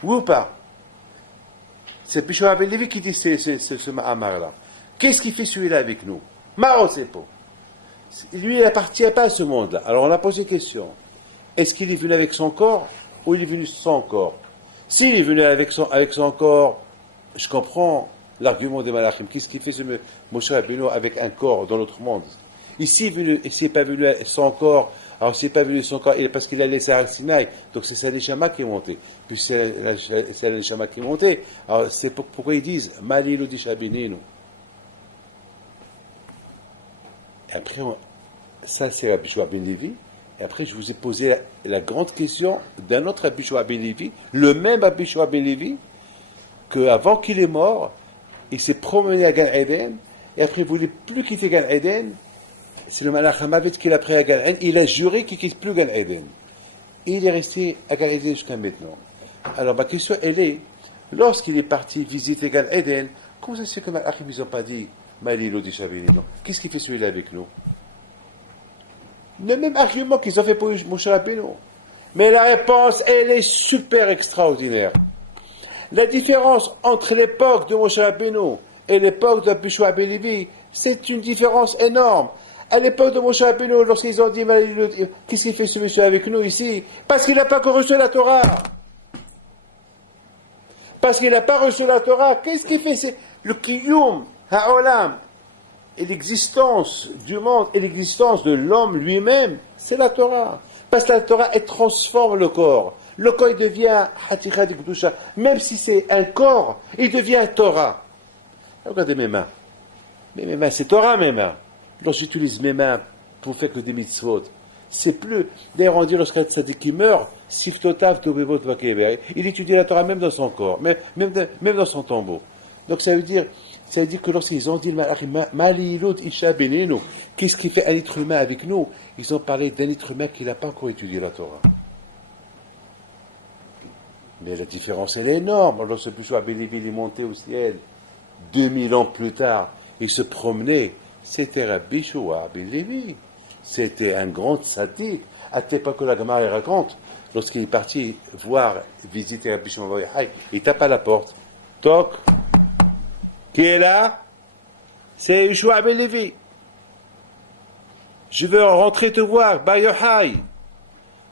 Oui ou pas? C'est Rabbi Shua ben Levi qui dit ce Mahamar-là. Qu'est-ce qu'il fait celui-là avec nous? Maro Sepo. Lui, il n'appartient pas à ce monde-là. Alors on a posé une question. Est-ce qu'il est venu avec son corps ou il est venu sans corps? S'il est venu avec son corps, je comprends l'argument des malachim. Qu'est-ce qu'il fait ce Moshe Rabbeinu avec un corps dans l'autre monde? Ici, il n'est pas venu sans corps. Alors, s'il n'est pas venu sans corps, parce qu'il a laissé Har Sinaï. Donc, c'est sa neshama qui est montée. Puis, c'est la neshama qui est montée. Alors, c'est pourquoi ils disent Mali Lodisha Benenu. Et après, ça, c'est Rabbi Shua ben Levi. Et après, je vous ai posé la grande question d'un autre Rabbi Shua ben Levi, le même Rabbi Shua ben Levi, qu'avant qu'il est mort, il s'est promené à Gan Eden, et après, il ne voulait plus quitter Gan Eden. C'est le Malach HaMavet qui l'a pris à Gan Eden. Il a juré qu'il ne quitte plus Gan Eden. Et il est resté à Gan Eden jusqu'à maintenant. Alors, ma question, elle est, lorsqu'il est parti visiter Gan Eden, comment ça se fait que Malach, ils n'ont pas dit Mali Lodisha Benenu? Qu'est-ce qu'il fait celui-là avec nous? Le même argument qu'ils ont fait pour Moshe Rabbeinu. Mais la réponse, elle est super extraordinaire. La différence entre l'époque de Moshe Rabbeinu et l'époque de Rabbi Shua ben Levi, c'est une différence énorme. À l'époque de Moshe Rabbeinu, lorsqu'ils ont dit, qu'est-ce qu'il fait ce monsieur avec nous ici? Parce qu'il n'a pas encore reçu la Torah. Parce qu'il n'a pas reçu la Torah. Qu'est-ce qu'il fait? C'est le Kiyum, Ha'olam. Et l'existence du monde et l'existence de l'homme lui-même, c'est la Torah. Parce que la Torah, elle transforme le corps. Le corps, il devient Haticha de Kedusha. Même si c'est un corps, il devient Torah. Regardez mes mains. Mais mes mains, c'est Torah, mes mains. Lorsque j'utilise mes mains pour faire que des mitzvot, c'est plus. D'ailleurs, on dit lorsqu'un tzaddik meurt, Siftotav Tovevot Vakever. Il étudie la Torah même dans son corps, même dans son tombeau. Donc ça veut dire que lorsqu'ils ont dit Malilot Isha Benenu, qu'est-ce qui fait un être humain avec nous? Ils ont parlé d'un être humain qui n'a pas encore étudié la Torah. Mais la différence, elle est énorme. Lorsque Moshe Rabbeinu est monté au ciel, 2000 ans plus tard, il se promenait. C'était Rabbi Shua ben Levi. C'était un grand tzaddik. À tel point que la Gemara raconte, lorsqu'il est parti visiter Rabbi Shimon Bar Yochai, il tape à la porte. Toc. Qui est là? C'est Yeshua ben Levi. Je veux rentrer te voir, Bar Yochai.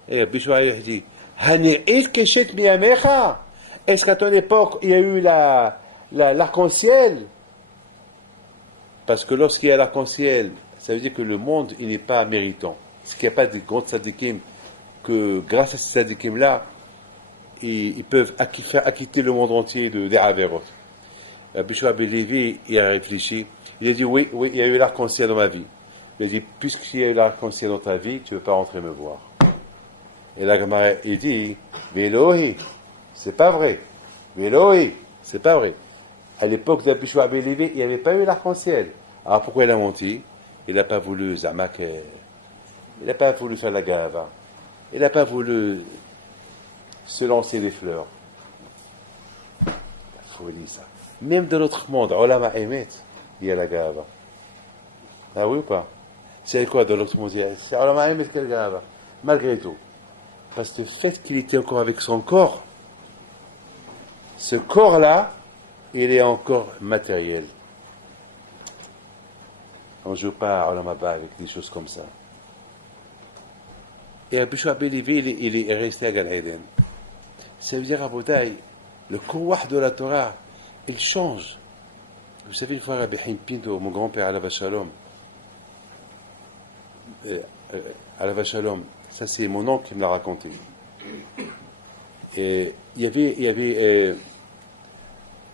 Et Rabbi Shua dit, Hane'il keshet miyamecha. Est-ce qu'à ton époque, il y a eu l'arc-en-ciel? Parce que lorsqu'il y a l'arc-en-ciel, ça veut dire que le monde, il n'est pas méritant. Parce qu'il n'y a pas de grands tzadikim, que grâce à ces tzadikim-là, ils peuvent faire acquitter le monde entier des Averot. Rabbi Shua ben Levi, il a réfléchi. Il a dit, oui, il y a eu l'arc-en-ciel dans ma vie. Il a dit, puisqu'il y a eu l'arc-en-ciel dans ta vie, tu ne veux pas rentrer me voir. Et la Gemara, il dit, Vélohi, c'est pas vrai. Vélohi, c'est pas vrai. À l'époque de Rabbi Shua ben Levi, il n'y avait pas eu l'arc-en-ciel. Alors pourquoi il a menti? Il n'a pas voulu Zamak. Il n'a pas voulu faire la gava. Il n'a pas voulu se lancer des fleurs. La folie, ça. Même dans notre monde, Olam Emet, il y a la gava. Ah oui ou pas? C'est quoi dans notre monde? C'est Olam Emet, quelle gava? Malgré tout. Parce que le fait qu'il était encore avec son corps, ce corps-là, il est encore matériel. On ne joue pas à Olam Haba avec des choses comme ça. Et Rabbi Shua ben Levi, il est resté à Gan Eden. Ça veut dire, Rabotai, le kouah de la Torah, il change. Vous savez, une fois, Rabbi Haim Pinto, mon grand-père, Alav Shalom, Alav Shalom, ça c'est mon oncle qui me l'a raconté. Et il y avait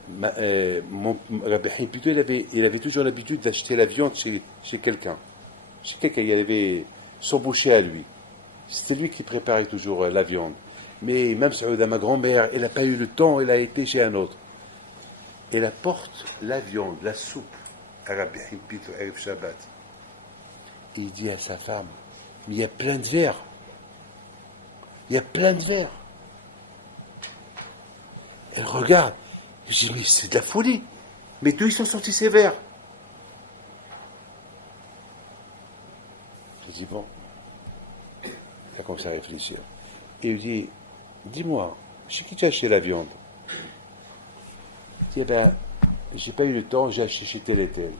Rabbi Haim Pinto, il avait toujours l'habitude d'acheter la viande chez quelqu'un. Chez quelqu'un, il y avait son boucher à lui. C'était lui qui préparait toujours la viande. Mais même Saouda, ma grand-mère, elle n'a pas eu le temps, elle a été chez un autre. Elle apporte la viande, la soupe à Rabbi Haim Pinto, Erev Shabbat. Il dit à sa femme, mais il y a plein de verres. Il y a plein de verres. Elle regarde. Je dis, mais c'est de la folie. Mais d'où ils sont sortis ces vers? Je dis, bon, il a commencé à réfléchir. Et il me dit, dis-moi, chez qui tu as acheté la viande? Il dit, eh ben, j'ai pas eu le temps, j'ai acheté chez tel et tel.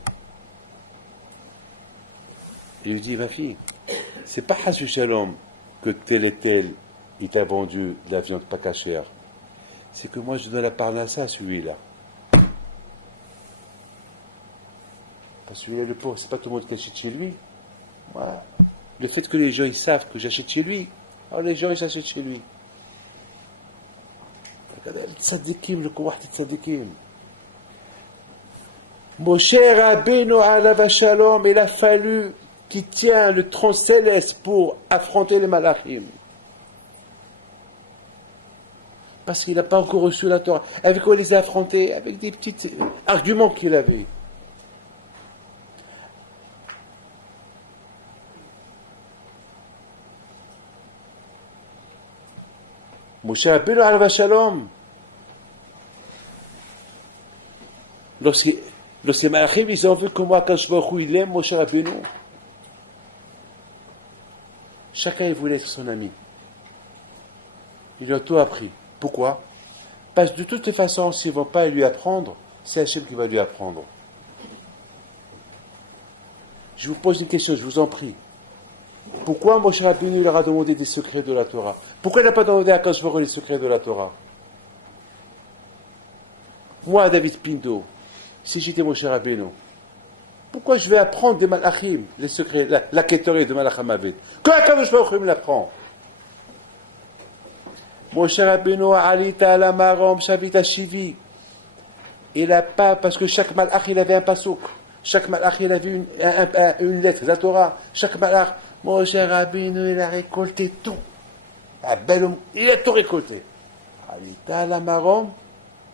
Et il lui dit, ma fille, c'est pas Hassu Shalom que tel et tel, il t'a vendu de la viande pas cachère. C'est que moi, je donne la parnassa à celui-là. Parce que celui-là, le pauvre, c'est pas tout le monde qui achète chez lui. Moi, le fait que les gens, ils savent que j'achète chez lui, alors les gens, ils achètent chez lui. Tzadikim, le kouah de tzadikim. Moshe Rabbeinu alav shalom, il a fallu qu'il tient le tronc céleste pour affronter les malachim. Parce qu'il n'a pas encore reçu la Torah. Avec quoi il les a affrontés? Avec des petits arguments qu'il avait. Moshe Rabbeinu alav shalom, lorsque les malachim, ils ont vu comment Akadosh Baruch Hu, il aime Moshe Rabbeinu. Chacun, il voulait être son ami. Il lui a tout appris. Pourquoi? Parce que de toutes les façons, s'ils ne vont pas lui apprendre, c'est Hachem qui va lui apprendre. Je vous pose une question, je vous en prie. Pourquoi Moshe Rabbeinu leur a demandé des secrets de la Torah? Pourquoi il n'a pas demandé à Akadosh Baruch Hu les secrets de la Torah? Moi, David Pindo, si j'étais Moshe Rabbeinu, pourquoi je vais apprendre des malachim, les secrets, la kétorée de Malacham Aved? Que Akadosh Baruch Hu me l'apprend. Moshe Rabbeinu alita ala marom shavita shivi. Il n'a pas, parce que chaque malach il avait un pasouk, chaque malach il avait une lettre, la Torah, chaque malach, Moshe Rabbeinu il a récolté tout. Ah, bel homme, il a tout récolté. Alita ala marom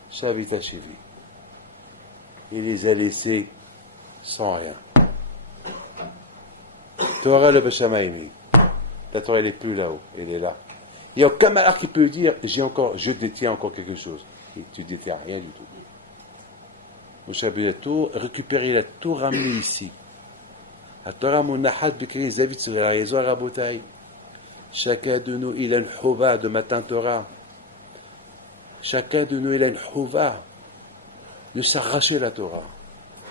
shavita shivi. Il les a laissés sans rien. Torah le Beshamayim. La Torah elle n'est plus là-haut, elle est là. Il n'y a aucun malach qui peut dire je détiens encore quelque chose. Et tu ne détiens rien du tout. Moshe Rabbeinu a tout récupéré, il a tout ramené ici. La Torah Monahat Bekri Zavit sur la raison à Rabotai. Chacun de nous, il a une chouva de matin Torah. Chacun de nous, il a une chouva de s'arracher la Torah,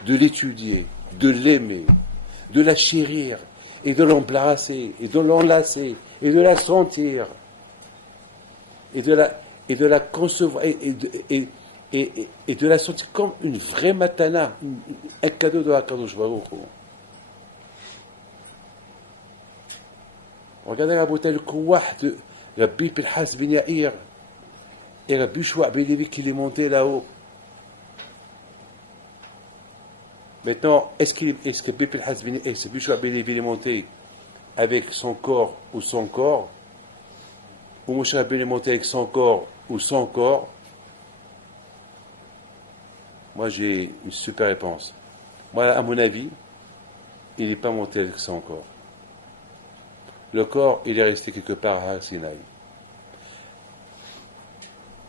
de l'étudier, de l'aimer, de la chérir, et de l'embrasser, et de l'enlacer, et de la sentir, et de la concevoir, et de la sentir comme une vraie matana, un cadeau de Hakadosh Baruch Hu. Regardez la beauté, le kouah de Rabbi Pinchas ben Yair et Rabbi Shua ben Levi qui est monté là-haut. Maintenant, est-ce que Rabbi Pinchas ben Yair et Rabbi Shua ben Levi est monté avec son corps ou son corps, ou Moshe Rabbeinu est monté avec son corps ou son corps? Moi, j'ai une super réponse. Moi, à mon avis, il n'est pas monté avec son corps. Le corps, il est resté quelque part à Sinaï.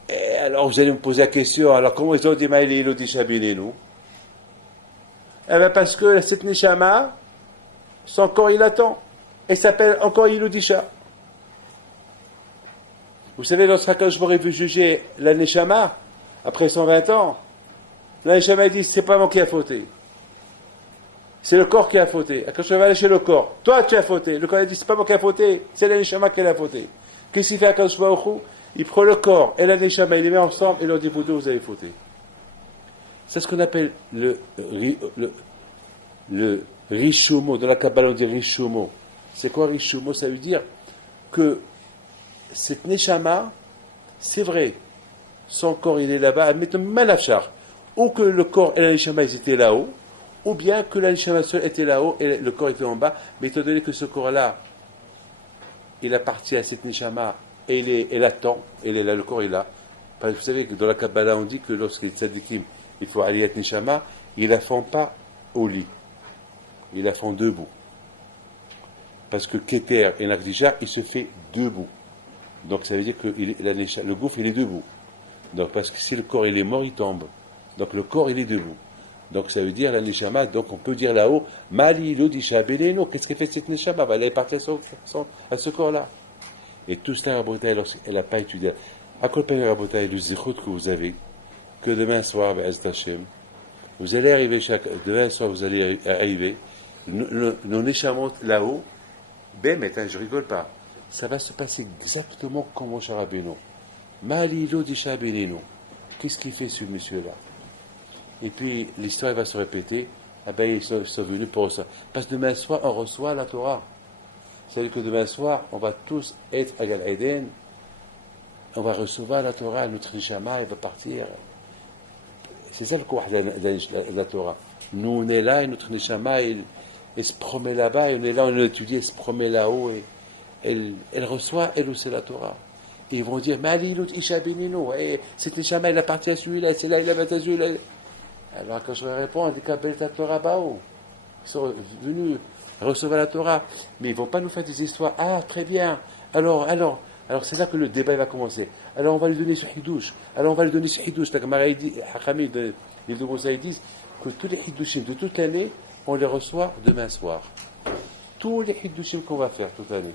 Et alors, vous allez me poser la question, alors comment ils ont dit Maïli Elodi Shabinenu? Eh bien, parce que cette Neshama, son corps, il attend. Et s'appelle encore Iludisha. Vous savez, lorsque Akadosh Baruch Hu veut juger la Neshama, après 120 ans, la Neshama dit, c'est pas moi qui a fauté. C'est le corps qui a fauté. Akadosh Baruch Hu va aller chez le corps. Toi, tu as fauté. Le corps a dit, c'est pas moi qui a fauté, c'est la Neshama qui a fauté. Qu'est-ce qu'il fait Akadosh Baruch Hu? Il prend le corps et la Neshama, il les met ensemble et leur dit, vous deux, vous avez fauté. C'est ce qu'on appelle le Rishomo. De la Kabbalah, on dit Rishomo. C'est quoi Rishomo? Ça veut dire que cette Neshama, c'est vrai, son corps il est là-bas, mais malachar, ou que le corps et la Neshama ils étaient là-haut, ou bien que la Neshama seule était là-haut et le corps était en bas, mais étant donné que ce corps-là, il appartient à cette Neshama et elle attend, elle est là, le corps est là. Parce que vous savez que dans la Kabbalah on dit que lorsque les tzadikim, il faut allier Neshama, ils la font pas au lit, ils la font debout. Parce que Keter et Nakdija, il se fait debout. Donc ça veut dire que le gouffre, il est debout. Donc, parce que si le corps il est mort, il tombe. Donc, le corps il est debout. Donc, ça veut dire la neshama. Donc, on peut dire là-haut, Mali l'odisha beleno. Qu'est-ce qu'elle fait cette neshama? Elle est partie à ce corps-là. Et tout cela, Rabotai, elle n'a pas étudié. À quoi paye Rabotai le zichut que vous avez? Que demain soir, vous allez arriver demain soir, vous allez arriver. Nos neshamot là-haut, maintenant, je rigole pas. Ça va se passer exactement comme Moshe Rabbeinu. Mali l'odisha beleno. Qu'est-ce qu'il fait ce monsieur-là? Et puis l'histoire va se répéter. Ils sont venus pour ça. Parce que demain soir, on reçoit la Torah. C'est-à-dire que demain soir, on va tous être à Gan Eden. On va recevoir la Torah, notre neshama, il va partir. C'est ça le cours de la Torah. Nous, on est là et notre neshama, il se promet là-bas, et on est là, on étudie, elle se promet là-haut, et elle reçoit, elle aussi, la Torah. Et ils vont dire, mais Ali, l'autre Isha Benino, cette neshama, il appartient à celui-là, c'est là, il appartient à celui-là. Alors, quand je leur réponds, on dit, Kabel ta Torah Bao. Ils sont venus recevoir la Torah, mais ils ne vont pas nous faire des histoires. Ah, très bien. Alors, c'est là que le débat va commencer. Alors, on va lui donner ce hidouche. La Gemara dit, Hachamim, les deux Moussa, ils disent que tous les hidushim de toute l'année, on les reçoit demain soir. Tous les hidushim qu'on va faire toute l'année,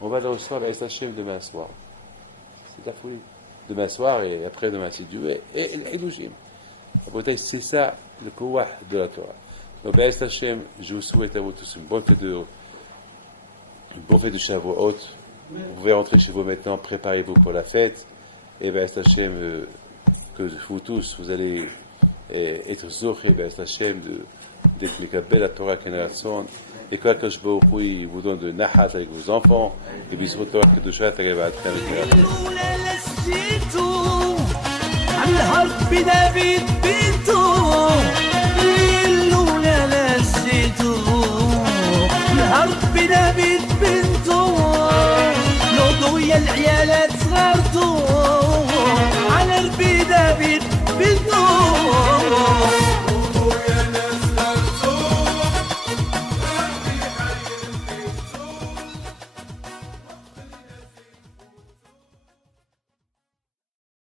on va les recevoir avec Hachem demain soir. C'est la folie. Demain soir et après demain, c'est Dieu. Et les hidushim. C'est ça le pouvoir de la Torah. Donc, Be'ez Hashem, je vous souhaite à vous tous une bonne fête de Shavuot. Vous pouvez rentrer chez vous maintenant, préparez-vous pour la fête. Et Be'ez Hashem, que vous tous, vous allez être zoché, Be'ez Hashem, d'être Mekabel la Torah Kenaratson. Et quand Akash Baruch Hu, il vous donne de Nahat avec vos enfants, et Bisrot Torah Kedusha, Tagava Atkan على الهرب دافيد بيته